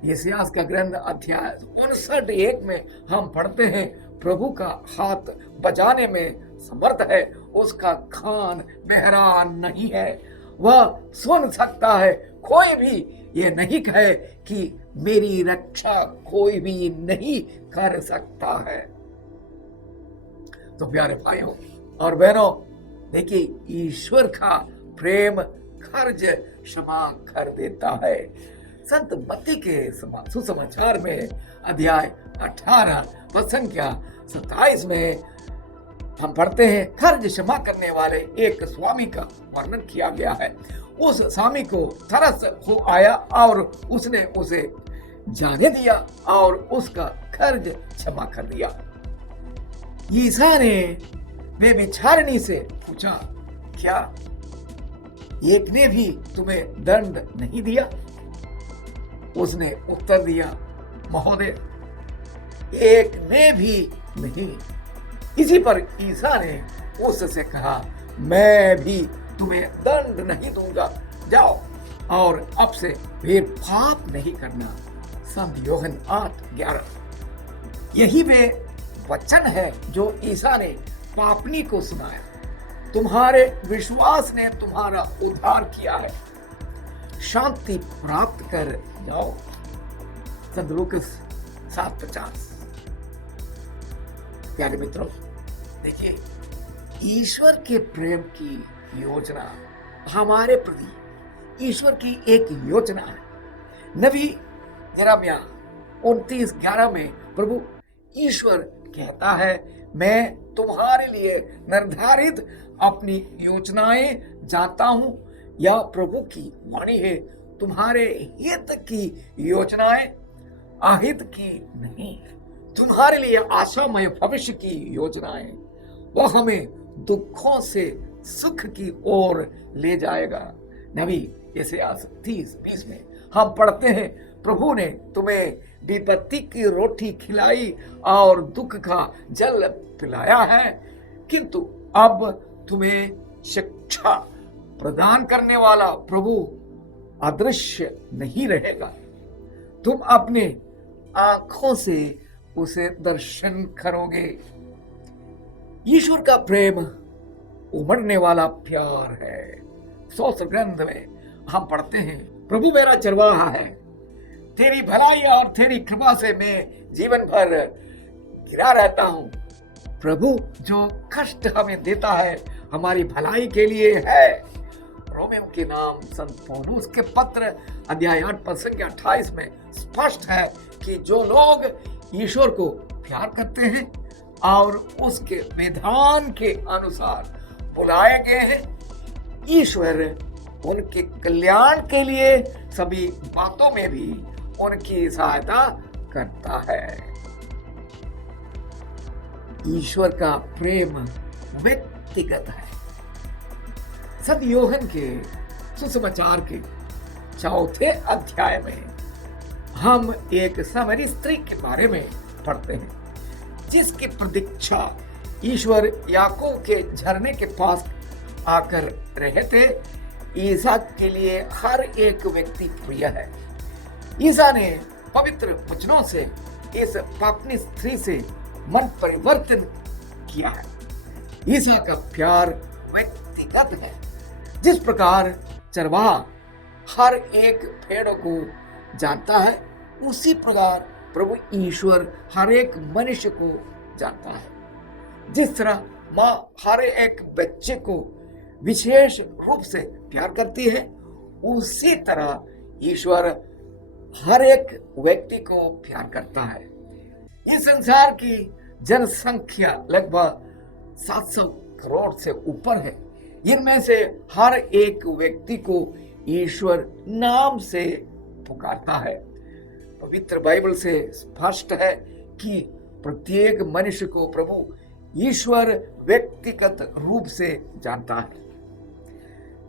यशायाह का ग्रंथ अध्याय 59:1 में हम पढ़ते हैं, प्रभु का हाथ बचाने में समर्थ है, उसका कान बहरा नहीं है, वह सुन सकता है। कोई भी ये नहीं कहे कि मेरी रक्षा कोई भी नहीं कर सकता है। तो प्यारे भाइयों और बहनों, देखिए ईश्वर का प्रेम कर्ज क्षमा कर देता है। संत मत्ती के सुसमाचार में अध्याय 18 पद संख्या 27 में हम पढ़ते हैं, कर्ज क्षमा करने वाले एक स्वामी का वर्णन किया गया है। उस स्वामी को तरस हो आया और उसने उसे जाने दिया और उसका कर्ज क्षमा कर दिया। ईसा ने व्यभिचारिणी से पूछा, क्या एक ने भी तुम्हें दंड नहीं दिया? उसने उत्तर दिया, महोदय, एक ने भी नहीं। इसी पर ईसा ने उससे कहा, मैं भी तुम्हें दंड नहीं दूंगा, जाओ और अब से फिर पाप नहीं करना। संत यूहन्ना 8:11। यही वे वचन है जो ईसा ने पापनी को सुनाया। तुम्हारे विश्वास ने तुम्हारा उद्धार किया है, शांति प्राप्त कर जाओ। संत लूकास 7:50। प्यारे मित्रों, देखिए ईश्वर के प्रेम की योजना हमारे प्रति ईश्वर की एक योजना है। नबी यिर्मयाह 29:11 में प्रभु ईश्वर कहता है, मैं तुम्हारे लिए निर्धारित अपनी योजनाएं जानता हूं, या प्रभु की वाणी है, तुम्हारे हित की योजनाएं अहित की नहीं, तुम्हारे लिए आशामय भविष्य की योजनाएं, वह हमें दुखों से सुख की ओर ले जाएगा। नबी यशायाह 30:20 में हम पढ़ते हैं, प्रभु ने तुम्हें विपत्ति की रोटी खिलाई और दुख का जल पिलाया है, किंतु अब तुम्हें शिक्षा प्रदान करने वाला प्रभु अदृश्य नहीं रहेगा, तुम अपने आंखों से उसे दर्शन करोगे। ईश्वर का प्रेम उमड़ने वाला प्यार है। स्तोत्र ग्रंथ में हम पढ़ते हैं, प्रभु मेरा चरवाहा है, तेरी भलाई और तेरी कृपा से मैं जीवन भर घिरा रहता हूं। प्रभु जो कष्ट हमें देता है हमारी भलाई के लिए है। रोमियो के नाम संत पौलुस के पत्र अध्याय 8 पद संख्या 28 में स्पष्ट है कि जो लोग ईश्वर को प्यार करते हैं और उसके विधान के अनुसार बुलाए गए हैं, ईश्वर उनके कल्याण के लिए सभी बातों में भी उनकी सहायता करता है। ईश्वर का प्रेम व्यक्तिगत है। संत यूहन्ना के सुसमाचार के 4 अध्याय में हम एक सामरी स्त्री के बारे में पढ़ते हैं, जिसकी प्रतीक्षा ईश्वर याकूब के झरने के पास आकर रहे थे। ईसा के लिए हर एक व्यक्ति प्रिय है। ईसा ने पवित्र वचनों से इस पापनी स्त्री से मन परिवर्तन किया है। ईसा का प्यार व्यक्तिगत है। जिस प्रकार चरवाहा हर एक भेड़ को जानता है, उसी प्रकार प्रभु ईश्वर हर एक मनुष्य को जानता है। जिस तरह माँ हर एक बच्चे को विशेष रूप से प्यार करती है, उसी तरह ईश्वर हर एक व्यक्ति को प्यार करता है। इस संसार की जनसंख्या लगभग 700 करोड़ से ऊपर है। इनमें से हर एक व्यक्ति को ईश्वर नाम से पुकारता है। पवित्र बाइबल से स्पष्ट है कि प्रत्येक मनुष्य को प्रभु ईश्वर व्यक्तिगत रूप से जानता है।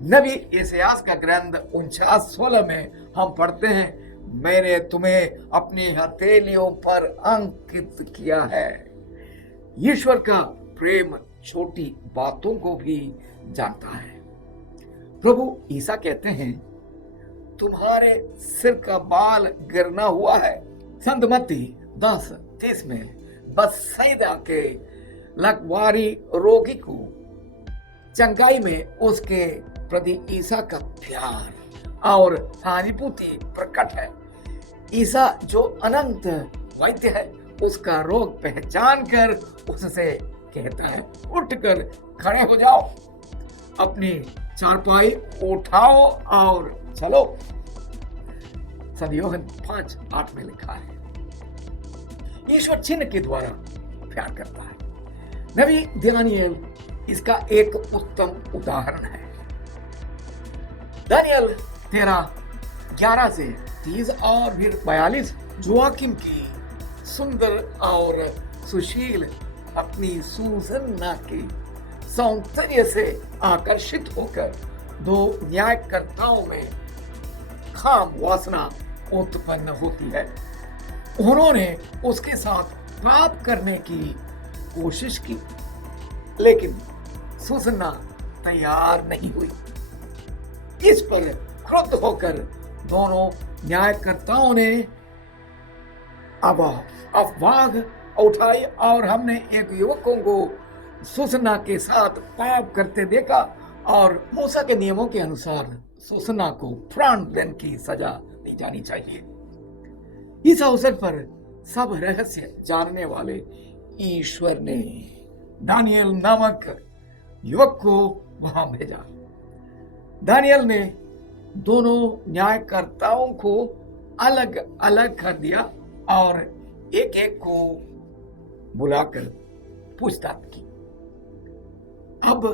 नबी यशायाह का ग्रंथ 49:16 में हम पढ़ते हैं, मैंने तुम्हें अपनी हथेलियों पर अंकित किया है। ईश्वर का प्रेम छोटी बातों को भी जानता है। प्रभु ईसा कहते हैं, तुम्हारे सिर का बाल गिरना हुआ है। संत मत्ती 10:30 में बथसैदा के लकवारी रोगी को चंगाई में उसके प्रति ईसा का प्यार और सहानुभूति प्रकट है। ईसा जो अनंत वैद्य है, उसका रोग पहचान कर उससे कहता है, उठकर खड़े हो जाओ, अपनी चारपाई उठाओ और चलो। संत यूहन्ना 5:8 में लिखा है। ईश्वर चिन्ह के द्वारा प्यार करता है। नबी दानियल इसका एक उत्तम उदाहरण है। दानियल 13:11 से 30 और फिर 42 जोआकिम की सुंदर और सुशील अपनी सुसन्ना के सौंदर्य से आकर्षित होकर दो न्यायकर्ताओं में काम वासना उत्पन्न होती है। उन्होंने उसके साथ पाप करने की कोशिश की, लेकिन सुसन्ना तैयार नहीं हुई। इस पर क्रुद्ध होकर दोनों न्यायकर्ताओं ने अफवाह उठाई और हमने एक युवकों को सुसन्ना के साथ पाप करते देखा और मूसा के नियमों के अनुसार सुसन्ना को प्राणदंड की सजा दी जानी चाहिए। इस अवसर पर सब रहस्य जानने वाले ईश्वर ने दानियल नामक युवक को वहां भेजा। दानियल ने दोनों न्यायकर्ताओं को अलग अलग कर दिया और एक एक को बुलाकर पूछताछ की। अब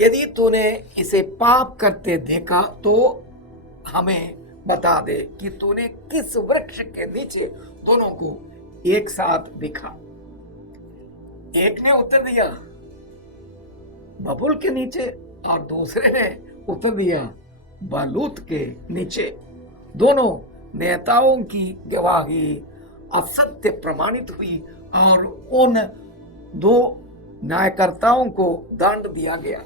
यदि तूने इसे पाप करते देखा तो हमें बता दे कि तूने किस वृक्ष के नीचे दोनों को एक साथ देखा। एक ने उत्तर दिया बबुल के नीचे और दूसरे ने उत्तर दिया बालूत के नीचे। दोनों नेताओं की गवाही असत्य प्रमाणित हुई और उन दो न्यायकर्ताओं को दंड दिया गया।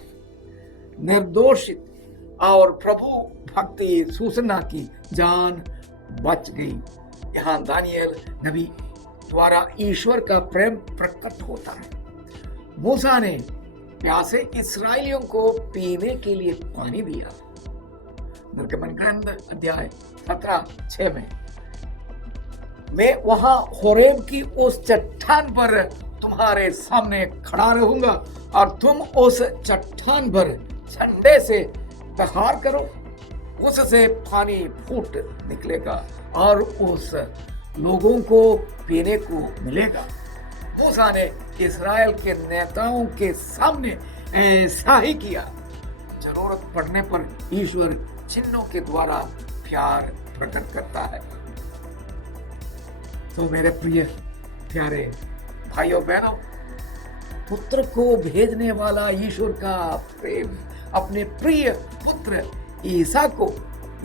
निर्दोषित और प्रभु भक्ति सूचना की जान बच गई। यहाँ दानियल नबी द्वारा ईश्वर का प्रेम प्रकट होता है। मूसा ने प्यासे इस्राएलियों को पीने के लिए पानी दिया। निर्गमन ग्रंथ अध्याय 17:6 में मैं वहां होरेब की उस चट्टान पर तुम्हारे सामने खड़ा रहूंगा और तुम उस चट्टान पर झंडे से प्रहार करो, उससे पानी फूट निकलेगा और उस लोगों को पीने को मिलेगा। मूसा ने इस्राएल के नेताओं के सामने ऐसा ही किया। जरूरत पड़ने पर ईश्वर चिन्हों के द्वारा प्यार प्रकट करता है। तो मेरे प्रिय प्यारे भाइयों बहनों, पुत्र को भेजने वाला ईश्वर का प्रेम, अपने प्रिय पुत्र ईसा को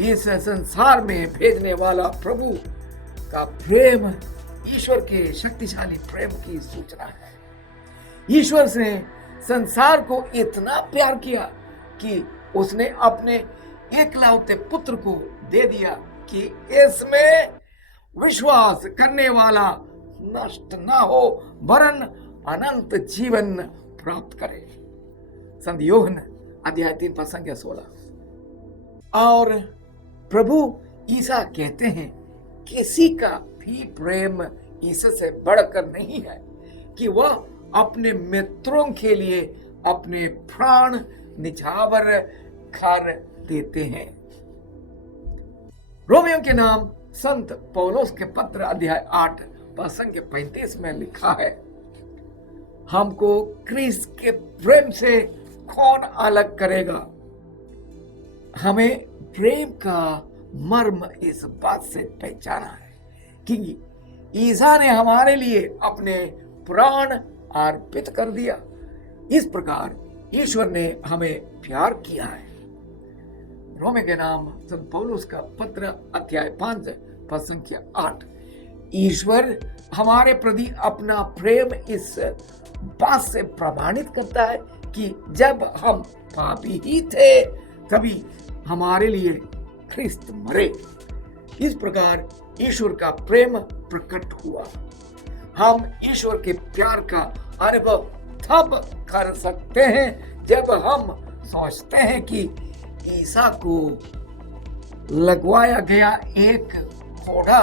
इस संसार में भेजने वाला प्रभु का प्रेम ईश्वर के शक्तिशाली प्रेम की सूचना है। ईश्वर ने संसार को इतना प्यार किया कि उसने अपने एकलौते पुत्र को दे दिया कि इसमें विश्वास करने वाला नष्ट ना हो वरन अनंत जीवन प्राप्त करे। संत यूहन्ना अध्याय 3:16। और प्रभु ईसा कहते हैं किसी का भी प्रेम इससे बढ़कर नहीं है कि वह अपने मित्रों के लिए अपने प्राण निछावर कर देते हैं। रोमियों के नाम संत पौलुस के पत्र अध्याय 8:35 में लिखा है, हमको क्रिस्त के प्रेम से कौन अलग करेगा। हमें प्रेम का मर्म इस बात से पहचाना है कि ईसा ने हमारे लिए अपने प्राण अर्पित कर दिया। इस प्रकार ईश्वर ने हमें प्यार किया है। रोमे के नाम संत पौलुस का पत्र अध्याय 5:8। ईश्वर हमारे प्रति अपना प्रेम इस बात से प्रमाणित करता है कि जब हम पापी ही थे तभी हमारे लिए ख्रिस्त मरे। इस प्रकार ईश्वर का प्रेम प्रकट हुआ। हम ईश्वर के प्यार का अनुभव तब कर सकते हैं जब हम सोचते हैं कि ईसा को लगवाया गया एक घोड़ा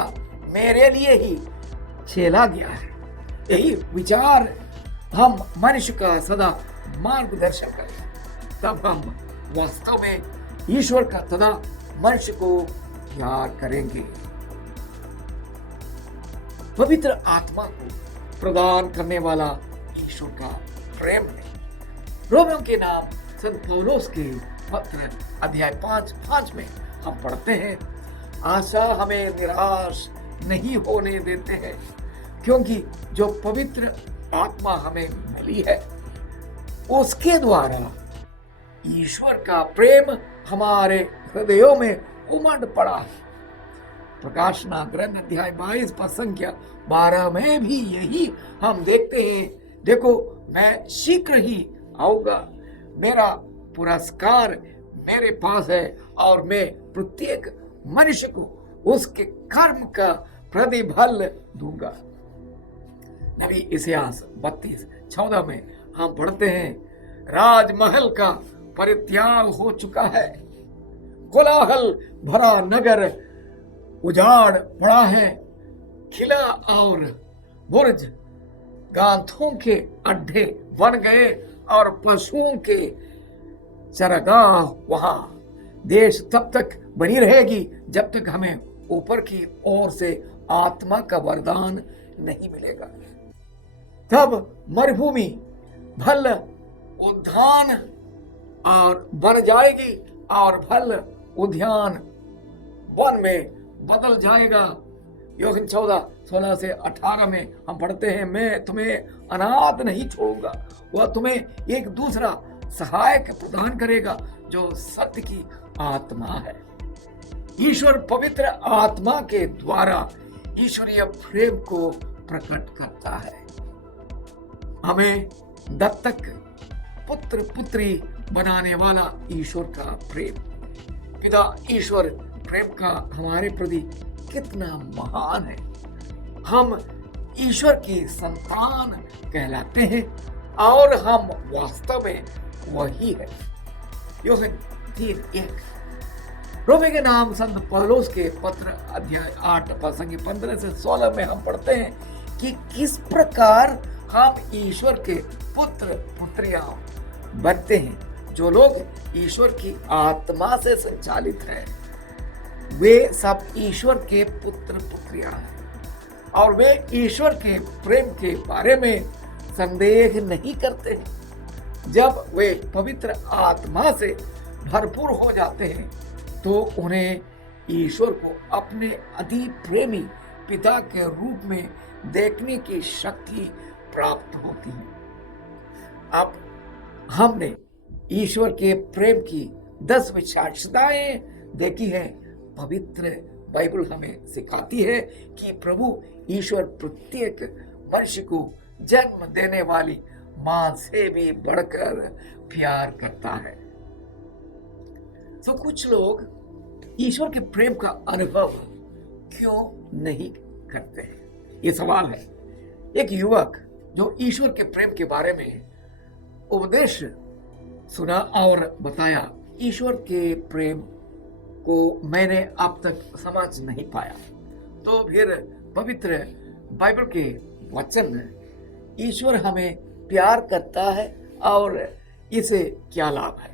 मेरे लिए ही छेला गया है। यही विचार हम मनुष्य का सदा मार्गदर्शन करें, तब हम वास्तव में ईश्वर का सदा मनुष्य को प्यार करेंगे। पवित्र आत्मा को प्रदान करने वाला ईश्वर का प्रेम है। रोमियों के नाम संत पौलुस के पत्र अध्याय 5:5 में हम पढ़ते हैं, आशा हमें निराश नहीं होने देते हैं क्योंकि जो पवित्र आत्मा हमें मिली है उसके द्वारा ईश्वर का प्रेम हमारे हृदयों में उमड़ पड़ा है। प्रकाशना ग्रंथ अध्याय 22:12 में भी यही हम देखते हैं, देखो मैं शीघ्र ही आऊंगा, मेरा पुरस्कार मेरे पास है और मैं प्रत्येक मनुष्य को उसके कर्म का प्रतिफल दूंगा। नबी इसायास 32:14 में हम पढ़ते हैं, राजमहल का परित्याग हो चुका है, कोलाहल भरा नगर उजाड़ पड़ा है, किला और बुर्ज गांठों के अड्डे बन गए और पशुओं के चरागाह वहां। देश तब तक बनी रहेगी जब तक हमें ऊपर की ओर से आत्मा का वरदान नहीं मिलेगा। तब मरुभूमि भल उद्यान और बन जाएगी और फल उद्यान वन में बदल जाएगा। यूहन्ना 14:16 से 18 में हम पढ़ते हैं, मैं तुम्हें अनाथ नहीं छोड़ूंगा, वह तुम्हें एक दूसरा सहायक प्रदान करेगा जो सत्य की आत्मा है। ईश्वर पवित्र आत्मा के द्वारा ईश्वरीय प्रेम को प्रकट करता है। हमें दत्तक पुत्र पुत्री बनाने वाला ईश्वर का प्रेम, पिता ईश्वर प्रेम का हमारे प्रति कितना महान है। हम ईश्वर की संतान कहलाते हैं और हम वास्तव में वही है। यूहन्ना 3:1। रोमे के नाम संत पौलुस के पत्र अध्याय 8 प्रसंग 15 से 16 में हम पढ़ते हैं कि किस प्रकार हम ईश्वर के पुत्र पुत्रियां बनते हैं। जो लोग ईश्वर की आत्मा से संचालित हैं वे सब ईश्वर के पुत्र पुत्रियां हैं और वे ईश्वर के प्रेम के बारे में संदेह नहीं करते। जब वे पवित्र आत्मा से भरपूर हो जाते हैं तो उन्हें ईश्वर को अपने अति प्रेमी पिता के रूप में देखने की शक्ति प्राप्त होती है। अब हमने ईश्वर के प्रेम की 10 विशेषताएं देखी हैं। पवित्र बाइबल हमें सिखाती है कि प्रभु ईश्वर प्रत्येक मनुष्य को जन्म देने वाली मां से भी बढ़कर प्यार करता है। तो कुछ लोग ईश्वर के प्रेम का अनुभव क्यों नहीं करते हैं, ये सवाल है। एक युवक जो ईश्वर के प्रेम के बारे में उपदेश सुना और बताया, ईश्वर के प्रेम को मैंने अब तक समझ नहीं पाया। तो फिर पवित्र बाइबल के वचन ईश्वर हमें प्यार करता है और इसे क्या लाभ है।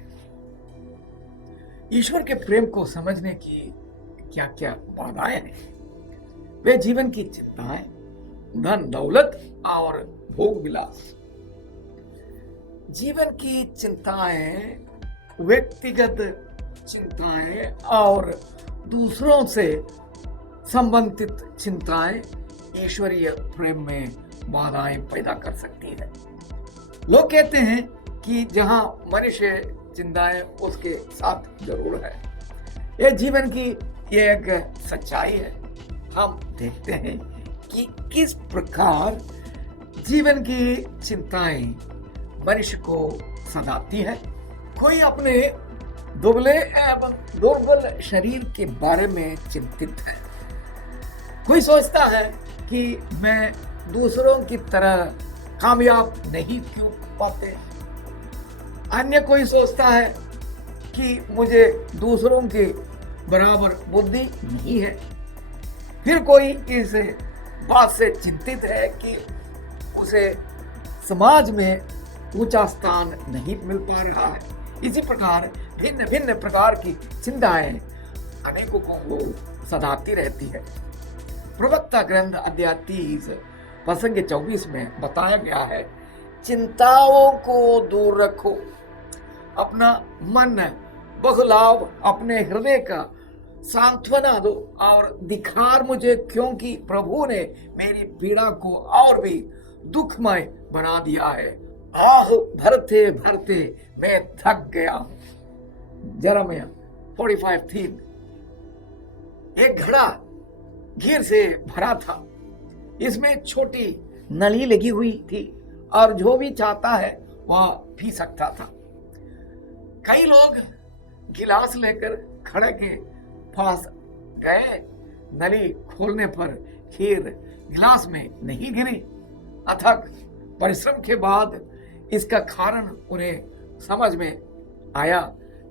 ईश्वर के प्रेम को समझने की क्या क्या बाधाएं हैं। वे जीवन की चिंताएं, धन दौलत और भोग विलास। जीवन की चिंताएं, व्यक्तिगत चिंताएं और दूसरों से संबंधित चिंताएं ईश्वरीय प्रेम में बाधाएं पैदा कर सकती है। लोग कहते हैं कि जहां मनुष्य चिंताएं उसके साथ जरूर है। यह जीवन की एक सच्चाई है। हम देखते हैं कि किस प्रकार जीवन की चिंताएं मनुष्य को सताती है। कोई अपने दुबले एवं दुर्बल शरीर के बारे में चिंतित है। कोई सोचता है कि मैं दूसरों की तरह कामयाब नहीं क्यों पाते। अन्य कोई सोचता है कि मुझे दूसरों के बराबर बुद्धि नहीं है। फिर कोई इस बात से चिंतित है कि उसे समाज में ऊंचा स्थान नहीं मिल पा रहा है। इसी प्रकार भिन्न भिन्न प्रकार की चिंताएं अनेकों को सताती रहती है। प्रवक्ता ग्रंथ अध्याय 30 प्रसंग 24 में बताया गया है, चिंताओं को दूर रखो, अपना मन बहलाव, अपने हृदय का सांत्वना दो और दिखार मुझे, क्योंकि प्रभु ने मेरी पीड़ा को और भी दुखमय बना दिया है। आह भरते भरते मैं थक गया। यिर्मयाह 45:3। एक घड़ा घीर से भरा था, इसमें छोटी नली लगी हुई थी और जो भी चाहता है वह पी सकता था। कई लोग गिलास लेकर घड़े के पास गए। नली खोलने पर खीर गिलास में नहीं गिरी। अथक परिश्रम के बाद इसका कारण उन्हें समझ में आया।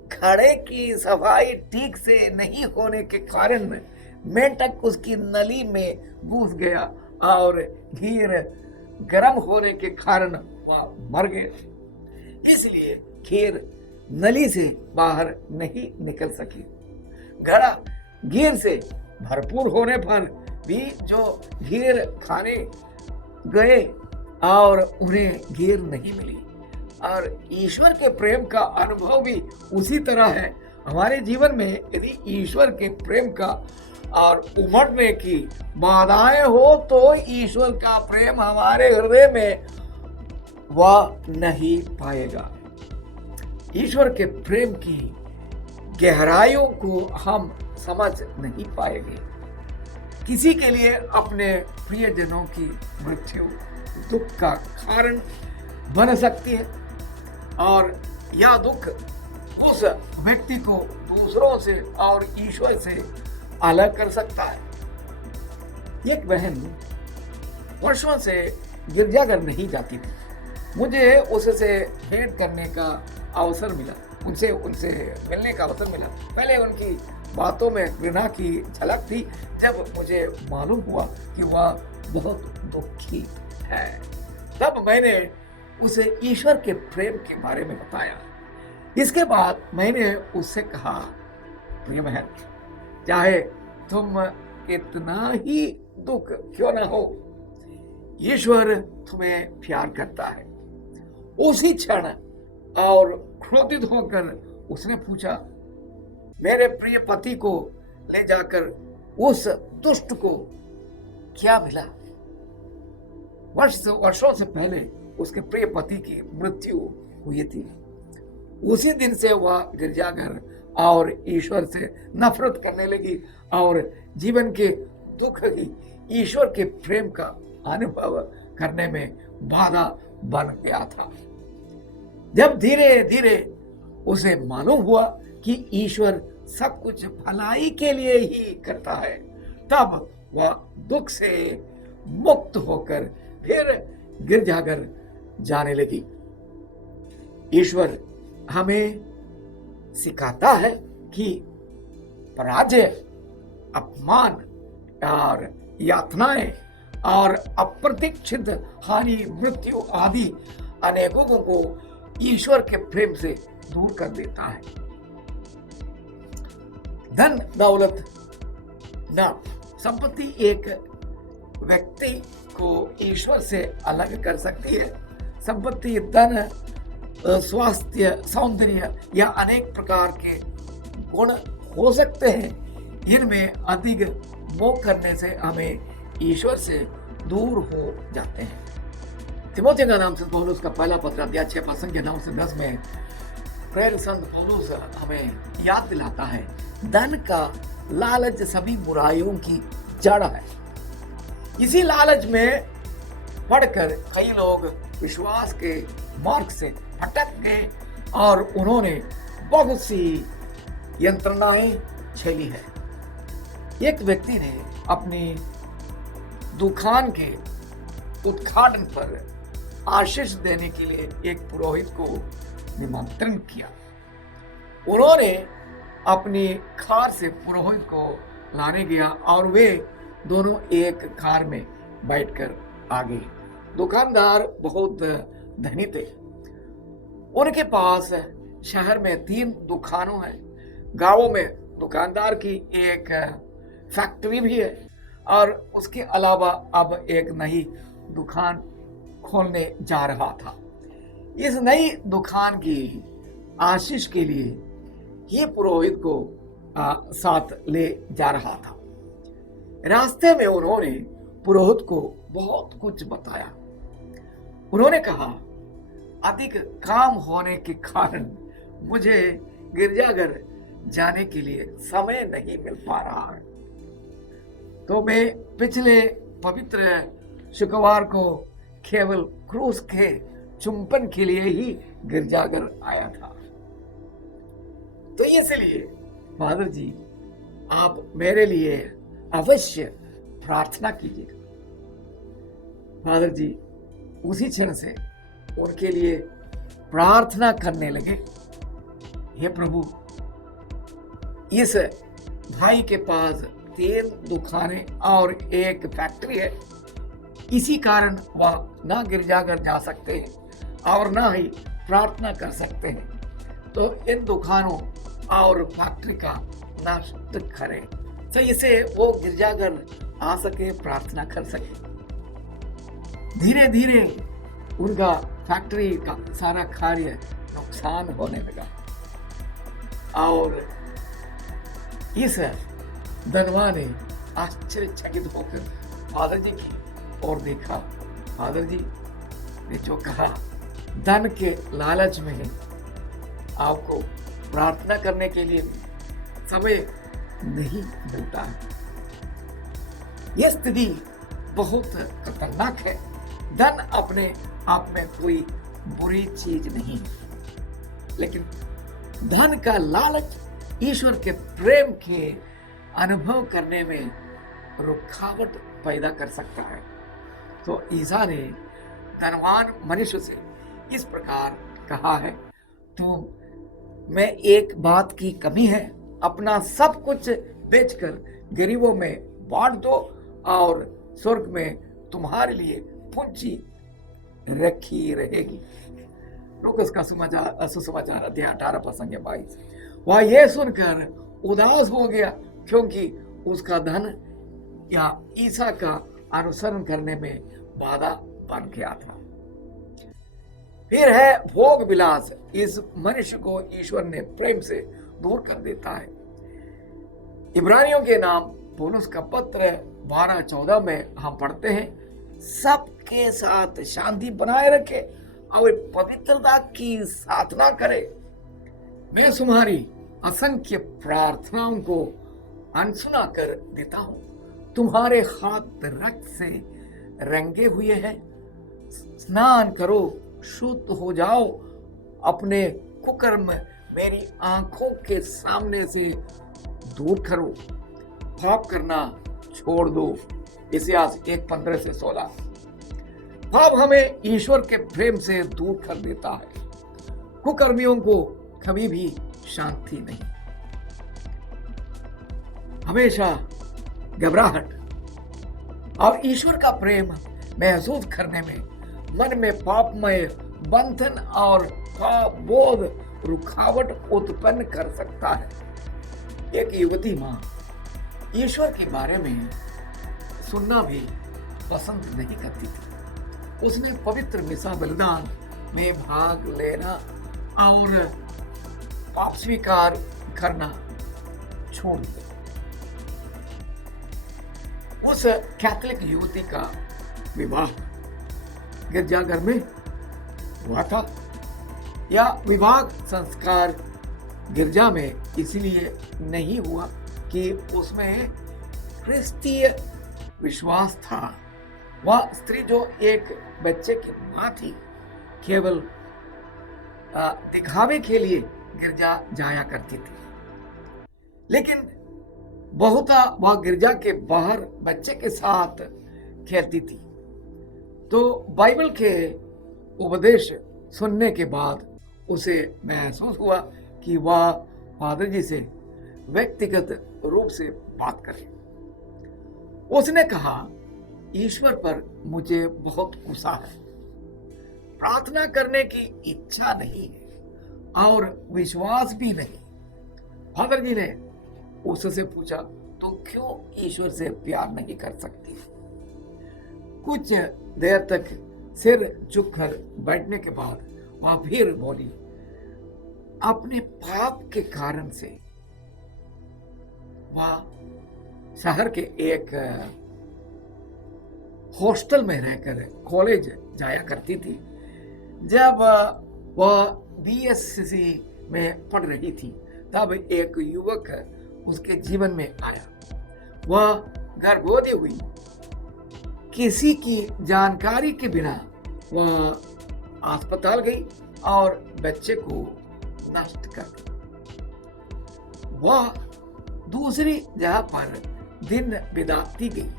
घड़े की सफाई ठीक से नहीं होने के कारण मेंढक उसकी नली में घुस गया और खीर गर्म होने के कारण वह मर गया। इसलिए खीर नली से बाहर नहीं निकल सकी। घड़ा घीर से भरपूर होने पर भी जो घीर खाने गए और उन्हें घीर नहीं मिली। और ईश्वर के प्रेम का अनुभव भी उसी तरह है हमारे जीवन में। यदि ईश्वर के प्रेम का और उमड़ने की बाधाएं हो तो ईश्वर का प्रेम हमारे हृदय में वह नहीं पाएगा। ईश्वर के प्रेम की गहराइयों को हम समझ नहीं पाएंगे। किसी के लिए अपने प्रियजनों की मृत्यु दुख का कारण बन सकती है और यह दुख उस व्यक्ति को दूसरों से और ईश्वर से अलग कर सकता है। एक बहन वर्षों से गिरजाघर नहीं जाती थी। मुझे उससे भेंट करने का अवसर मिला, उनसे मिलने का अवसर मिला। पहले उनकी बातों में घृणा की झलक थी। जब मुझे मालूम हुआ कि वह बहुत दुखी है, तब मैंने उसे ईश्वर के प्रेम के बारे में बताया। इसके बाद मैंने उससे कहा, प्रिय बहन, चाहे तुम कितना ही दुख क्यों ना हो, ईश्वर तुम्हें प्यार करता है। उसी क्षण और क्रोधित होकर उसने पूछा, मेरे प्रिय पति को ले जाकर उस दुष्ट को क्या मिला? वर्षों से पहले उसके प्रिय पति की मृत्यु हुई थी। उसी दिन से वह गिरजाघर और ईश्वर से नफरत करने लगी और जीवन के दुख ही ईश्वर के प्रेम का अनुभव करने में बाधा बन गया था। जब धीरे धीरे उसे मालूम हुआ कि ईश्वर सब कुछ भलाई के लिए ही करता है, तब वह दुख से मुक्त होकर फिर गिरजाघर जाने लगी। ईश्वर हमें सिखाता है कि पराजय, अपमान और यातनाएं और अप्रत्याशित हानि, मृत्यु आदि अनेकों को ईश्वर के प्रेम से दूर कर देता है। धन दौलत न संपत्ति एक व्यक्ति को ईश्वर से अलग कर सकती है। संपत्ति, धन, स्वास्थ्य, सौंदर्य या अनेक प्रकार के गुण हो सकते हैं। इनमें अधिक मोह करने से हमें ईश्वर से दूर हो जाते हैं। तिमोथी का नाम संत पौलुस का पहला पत्र अध्याय 6 के 9 से 10 में प्रेरित संत पौलुस हमें याद दिलाता है, धन का लालच सभी बुराइयों की जड़ है। इसी लालच में पड़कर कई लोग विश्वास के मार्ग से भटक गए और उन्होंने बहुत सी यंत्रणाएं झेली है। एक व्यक्ति ने अपनी दुकान के उद्घाटन पर आशीष देने के लिए एक पुरोहित को निमंत्रण किया। उन्होंने अपनी कार से पुरोहित को लाने गया और वे दोनों एक कार में बैठकर आ गए। दुकानदार बहुत धनी थे। उनके पास शहर में 3 दुकानों हैं। गांवों में दुकानदार की एक फैक्ट्री भी है और उसके अलावा अब एक नई दुकान खोलने जा रहा था। इस नई दुकान की आशीष के लिए ये पुरोहित को साथ ले जा रहा था। रास्ते में उन्होंने पुरोहित को बहुत कुछ बताया। उन्होंने कहा, अधिक काम होने के कारण मुझे गिरजाघर जाने के लिए समय नहीं मिल पा रहा है, तो मैं पिछले पवित्र शुक्रवार को केवल क्रूस के चुंबन के लिए ही गिरजाघर आया था। तो इसलिए फादर जी, आप मेरे लिए अवश्य प्रार्थना कीजिएगा। फादर जी उसी क्षण से उनके लिए प्रार्थना करने लगे, हे प्रभु, इस भाई के पास 3 दुकानें और एक फैक्ट्री है। इसी कारण वह ना गिरजाघर जा सकते हैं और ना ही प्रार्थना कर सकते हैं। तो इन दुकानों और फैक्ट्री का नष्ट करें, तो इसे वो गिरजाघर आ सके, प्रार्थना कर सके। धीरे धीरे उनका फैक्ट्री का सारा कार्य नुकसान होने लगा। और इस धनवा ने आश्चर्यचकित होकर फादर जी की ओर देखा। फादर जी ने जो कहा, धन के लालच में आपको प्रार्थना करने के लिए समय नहीं मिलता है। यह स्थिति बहुत खतरनाक है। धन अपने आप में कोई बुरी चीज नहीं है, लेकिन धन का लालच ईश्वर के प्रेम के अनुभव करने में रुकावट पैदा कर सकता है। तो ईसा ने धनवान मनुष्य से इस प्रकार कहा है, तो मैं एक बात की कमी है, अपना सब कुछ बेचकर गरीबों में बांट दो और स्वर्ग में तुम्हारे लिए पूंजी रखी रहेगी। लूकास का सुसमाचार अध्याय 18 प्रसंग 22। वह यह सुनकर उदास हो गया, क्योंकि उसका धन या ईसा का अनुसरण करने में बाधा बन गया था। फिर है भोग विलास। इस मनुष्य को ईश्वर ने प्रेम से दूर कर देता है। इब्रानियों के नाम पौलुस का पत्र 12-14 में हम पढ़ते हैं, सबके साथ शांति बनाए रखे और पवित्रता की साधना करे। मैं तुम्हारी असंख्य प्रार्थनाओं को अनसुना कर देता हूं। तुम्हारे हाथ रक्त से रंगे हुए हैं। स्नान करो, शुद्ध हो जाओ, अपने कुकर्म मेरी आंखों के सामने से दूर करो, पाप करना छोड़ दो। इतिहास 1:15-16। पाप हमें ईश्वर के प्रेम से दूर कर देता है। कुकर्मियों को कभी भी शांति नहीं, हमेशा घबराहट। और ईश्वर का प्रेम महसूस करने में मन में पापमय बंधन और पाप बोध रुकावट उत्पन्न कर सकता है। एक युवती माँ ईश्वर के बारे में सुनना भी पसंद नहीं करती थी। उसने पवित्र मिसा बलिदान में भाग लेना और पाप स्वीकार करना छोड़ दिया। उस कैथोलिक युवती का विवाह गिरजाघर में हुआ था, या विवाह संस्कार गिरजा में इसलिए नहीं हुआ कि उसमें क्रिस्तीय विश्वास था। वह स्त्री जो एक बच्चे की मां थी, केवल दिखावे के लिए गिरजा जाया करती थी। लेकिन बहुता वह गिरजा के बाहर बच्चे के साथ खेलती थी। तो बाइबल के उपदेश सुनने के बाद उसे महसूस हुआ कि वह फादर जी से व्यक्तिगत रूप से बात करे। उसने कहा, ईश्वर पर मुझे बहुत गुस्सा है, प्रार्थना करने की इच्छा नहीं है और विश्वास भी नहीं। फादर जी ने उससे पूछा, तो क्यों ईश्वर से प्यार नहीं कर सकती? कुछ देर तक सिर झुककर बैठने के बाद वह फिर बोली, अपने पाप के कारण से वह शहर के एक हॉस्टल में रहकर कॉलेज जाया करती थी। जब वह बीएससी में पढ़ रही थी, तब एक युवक उसके जीवन में आया। वह गर्भवती हुई। किसी की जानकारी के बिना वह अस्पताल गई और बच्चे को नष्ट कर दी। वह दूसरी जगह पर दिन बिताती गई,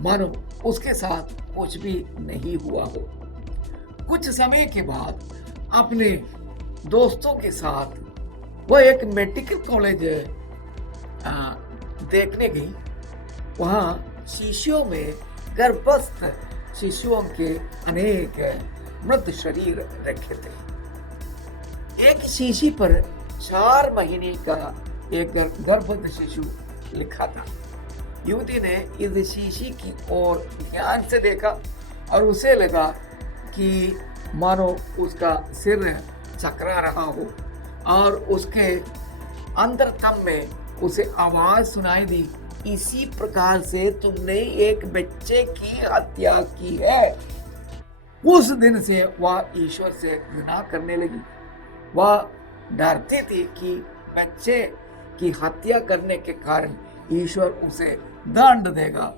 मानो उसके साथ कुछ भी नहीं हुआ हो। कुछ समय के बाद अपने दोस्तों के साथ वह एक मेडिकल कॉलेज देखने गई। वहाँ शिशुओं में गर्भस्थ शिशुओं के अनेक मृत शरीर रखे थे। एक शीशी पर 4 महीने का एक गर्भस्थ शिशु लिखा था। युवती ने इस शीशी की ओर ध्यान से देखा और उसे लगा कि मानो उसका सिर चकरा रहा हो और उसके अंतरतम में उसे आवाज सुनाई दी, इसी प्रकार से तुमने एक बच्चे की हत्या की है। उस दिन से वह ईश्वर से घृणा करने लगी। वह डरती थी कि बच्चे की हत्या करने के कारण ईश्वर उसे दंड देगा।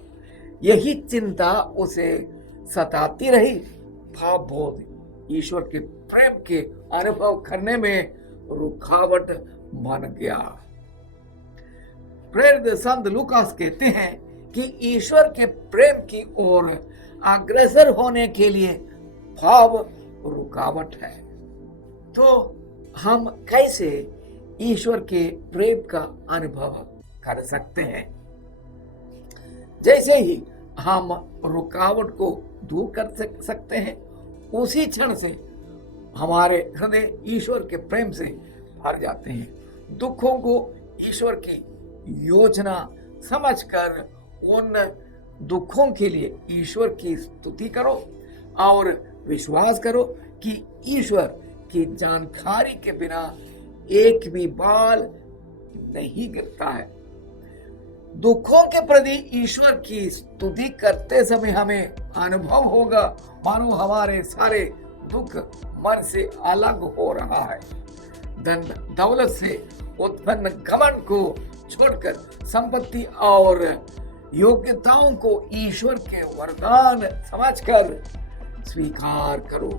यही चिंता उसे सताती रही। भाव बोध ईश्वर के प्रेम के अनुभव करने में रुकावट बन गया। प्रेरित संत लूकास कहते हैं कि ईश्वर के प्रेम की ओर अग्रसर होने के लिए भाव रुकावट है। तो हम कैसे ईश्वर के प्रेम का अनुभव कर सकते हैं? जैसे ही हम रुकावट को दूर कर सकते हैं, उसी क्षण से हमारे हृदय ईश्वर के प्रेम से भर जाते हैं। दुखों को ईश्वर की योजना समझकर उन दुखों के लिए ईश्वर की स्तुति करो और विश्वास करो कि ईश्वर की जानकारी के बिना एक भी बाल नहीं गिरता है। दुखों के प्रति ईश्वर की स्तुति करते समय हमें अनुभव होगा मानो हमारे सारे दुख मन से अलग हो रहा है। धन दौलत से उत्पन्न घमंड को छोड़कर संपत्ति और योग्यताओं को ईश्वर के वरदान समझकर स्वीकार करो।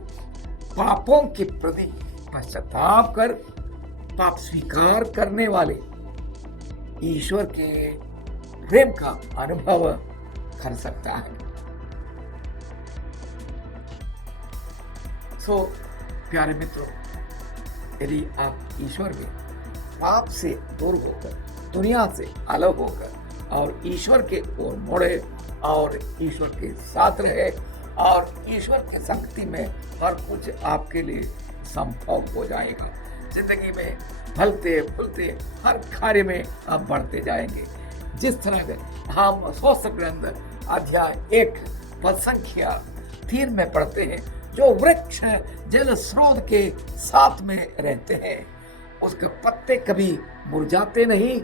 पापों के प्रति पश्चाताप कर पाप स्वीकार करने वाले ईश्वर के प्रेम का अनुभव कर सकता है। सो प्यारे मित्रों, यदि आप ईश्वर के पाप से दूर होकर, दुनिया से अलग होकर और ईश्वर के ओर मुड़े और ईश्वर के साथ रहे और ईश्वर के संगति में हर कुछ आपके लिए संभव हो जाएगा। जिंदगी में फलते फूलते हर कार्य में आप बढ़ते जाएंगे। जिस तरह हम सोस्त्र ग्रंथ अध्याय 1 पद संख्या 3 में पढ़ते हैं, जो वृक्ष जल स्रोत के साथ में रहते हैं, उसके पत्ते कभी मुरझाते नहीं,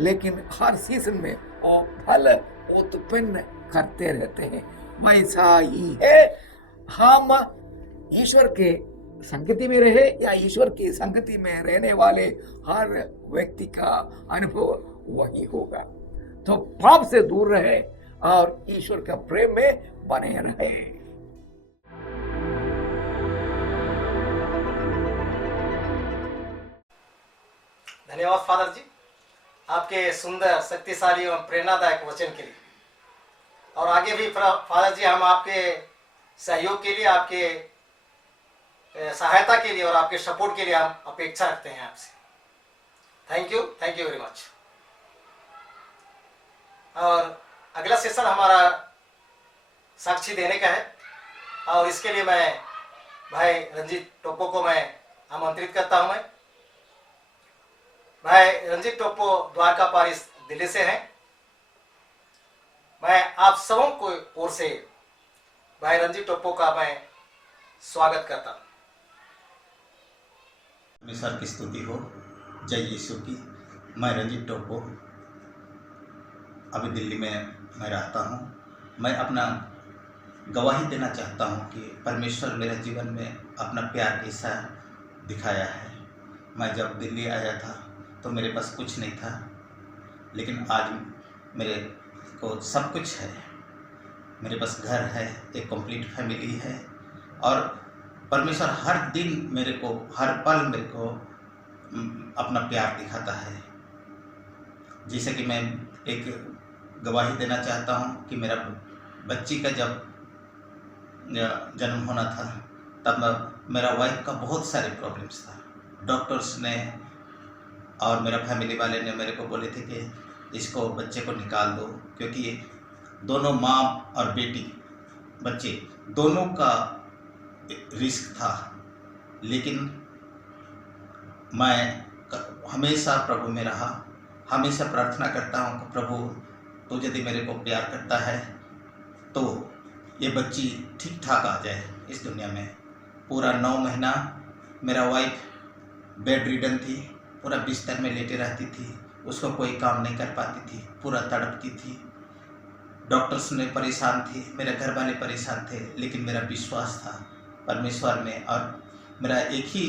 लेकिन हर सीजन में वो फल उत्पन्न करते रहते हैं। वैसा ही है, हम ईश्वर के संगति में रहे या ईश्वर की संगति में रहने वाले हर व्यक्ति का अनुभव वही होगा। तो पाप से दूर रहे और ईश्वर का प्रेम में बने रहे। धन्यवाद फादर जी, आपके सुंदर, शक्तिशाली एवं प्रेरणादायक वचन के लिए। और आगे भी फादर जी हम आपके सहयोग के लिए, आपके सहायता के लिए और आपके सपोर्ट के लिए हम अपेक्षा रखते हैं आपसे। Thank you very much. और अगला सेशन हमारा साक्षी देने का है और इसके लिए मैं भाई रंजीत टोप्पो को मैं आमंत्रित करता हूं। मैं भाई रंजीत टोप्पो द्वारका पारिस दिल्ली से हैं। मैं आप सबों को ओर से भाई रंजीत टोप्पो का मैं स्वागत करता हूं। परमेश्वर की स्तुति हो, जय यीशु की। मैं रंजीत टोप्पो अभी दिल्ली में मैं रहता हूँ। मैं अपना गवाही देना चाहता हूँ कि परमेश्वर मेरे जीवन में अपना प्यार कैसा दिखाया है। मैं जब दिल्ली आया था तो मेरे पास कुछ नहीं था, लेकिन आज मेरे को सब कुछ है। मेरे पास घर है, एक कंप्लीट फैमिली है और परमेश्वर हर दिन मेरे को, हर पल मेरे को अपना प्यार दिखाता है। जैसे कि मैं एक गवाही देना चाहता हूँ कि मेरा बच्ची का जब जन्म होना था तब मेरा वाइफ का बहुत सारे प्रॉब्लम्स था। डॉक्टर्स ने और मेरा फैमिली वाले ने मेरे को बोले थे कि इसको बच्चे को निकाल दो, क्योंकि दोनों माँ और बेटी बच्चे दोनों का रिस्क था। लेकिन मैं हमेशा प्रभु में रहा, हमेशा प्रार्थना करता हूँ कि प्रभु तू यदि मेरे को प्यार करता है तो ये बच्ची ठीक ठाक आ जाए इस दुनिया में। पूरा 9 महीना मेरा वाइफ बेड रिडन थी, पूरा बिस्तर में लेटे रहती थी, उसको कोई काम नहीं कर पाती थी, पूरा तड़पती थी। डॉक्टर्स ने परेशान थे, मेरे घर वाले परेशान थे, लेकिन मेरा विश्वास था परमेश्वर में और मेरा एक ही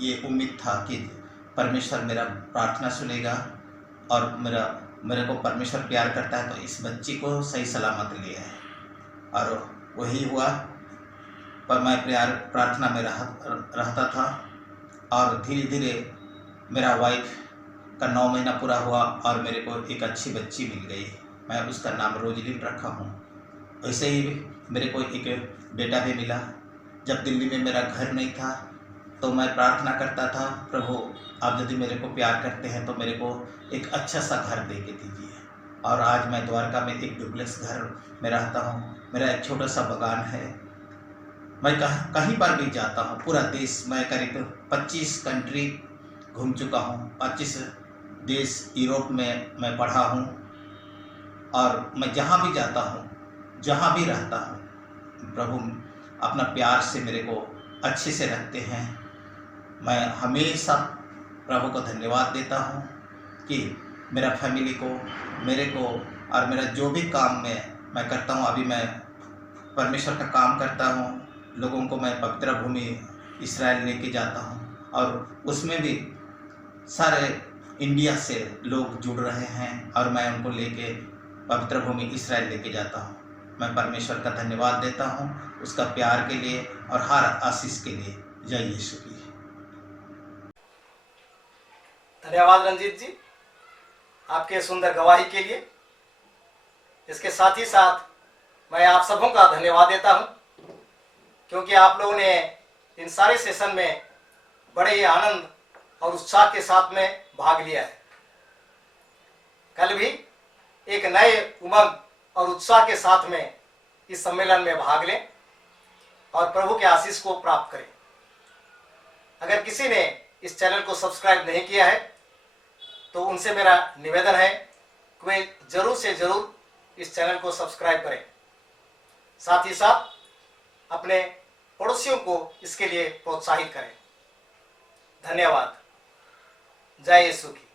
ये उम्मीद था कि परमेश्वर मेरा प्रार्थना सुनेगा और मेरे को परमेश्वर प्यार करता है तो इस बच्ची को सही सलामत ले आए। और वही हुआ। पर मैं प्रार्थना में रहता था और धीरे धीरे मेरा वाइफ का 9 महीना पूरा हुआ और मेरे को एक अच्छी बच्ची मिल गई। मैं उसका नाम रोजलिन रखा हूँ। वैसे ही मेरे को एक बेटा भी मिला। जब दिल्ली में मेरा घर नहीं था तो मैं प्रार्थना करता था, प्रभु आप यदि मेरे को प्यार करते हैं तो मेरे को एक अच्छा सा घर दे के दीजिए। और आज मैं द्वारका में एक डुप्लेक्स घर में रहता हूँ। मेरा एक छोटा सा बागान है। मैं कहीं पर भी जाता हूँ, पूरा देश, मैं करीब 25 कंट्री घूम चुका हूँ, 25 देश यूरोप में मैं पढ़ा हूँ। और मैं जहाँ भी जाता हूँ, जहाँ भी रहता हूँ, प्रभु अपना प्यार से मेरे को अच्छे से रखते हैं। मैं हमेशा प्रभु को धन्यवाद देता हूँ कि मेरा फैमिली को, मेरे को और मेरा जो भी काम मैं करता हूँ। अभी मैं परमेश्वर का काम करता हूँ, लोगों को मैं पवित्र भूमि इस्राएल लेके जाता हूँ और उसमें भी सारे इंडिया से लोग जुड़ रहे हैं और मैं उनको लेके पवित्र भूमि इस्राएल लेके जाता हूँ। मैं परमेश्वर का धन्यवाद देता हूँ उसका प्यार के लिए और हर आशीष के लिए। जय यीशु की। धन्यवाद रंजीत जी आपके सुंदर गवाही के लिए। इसके साथ ही साथ मैं आप सबों का धन्यवाद देता हूं क्योंकि आप लोगों ने इन सारे सेशन में बड़े ही आनंद और उत्साह के साथ में भाग लिया है। कल भी एक नए उमंग और उत्साह के साथ में इस सम्मेलन में भाग लें और प्रभु के आशीष को प्राप्त करें। अगर किसी ने इस चैनल को सब्सक्राइब नहीं किया है तो उनसे मेरा निवेदन है कि वे जरूर से जरूर इस चैनल को सब्सक्राइब करें। साथ ही साथ अपने पड़ोसियों को इसके लिए प्रोत्साहित करें। धन्यवाद। जय यीशु की।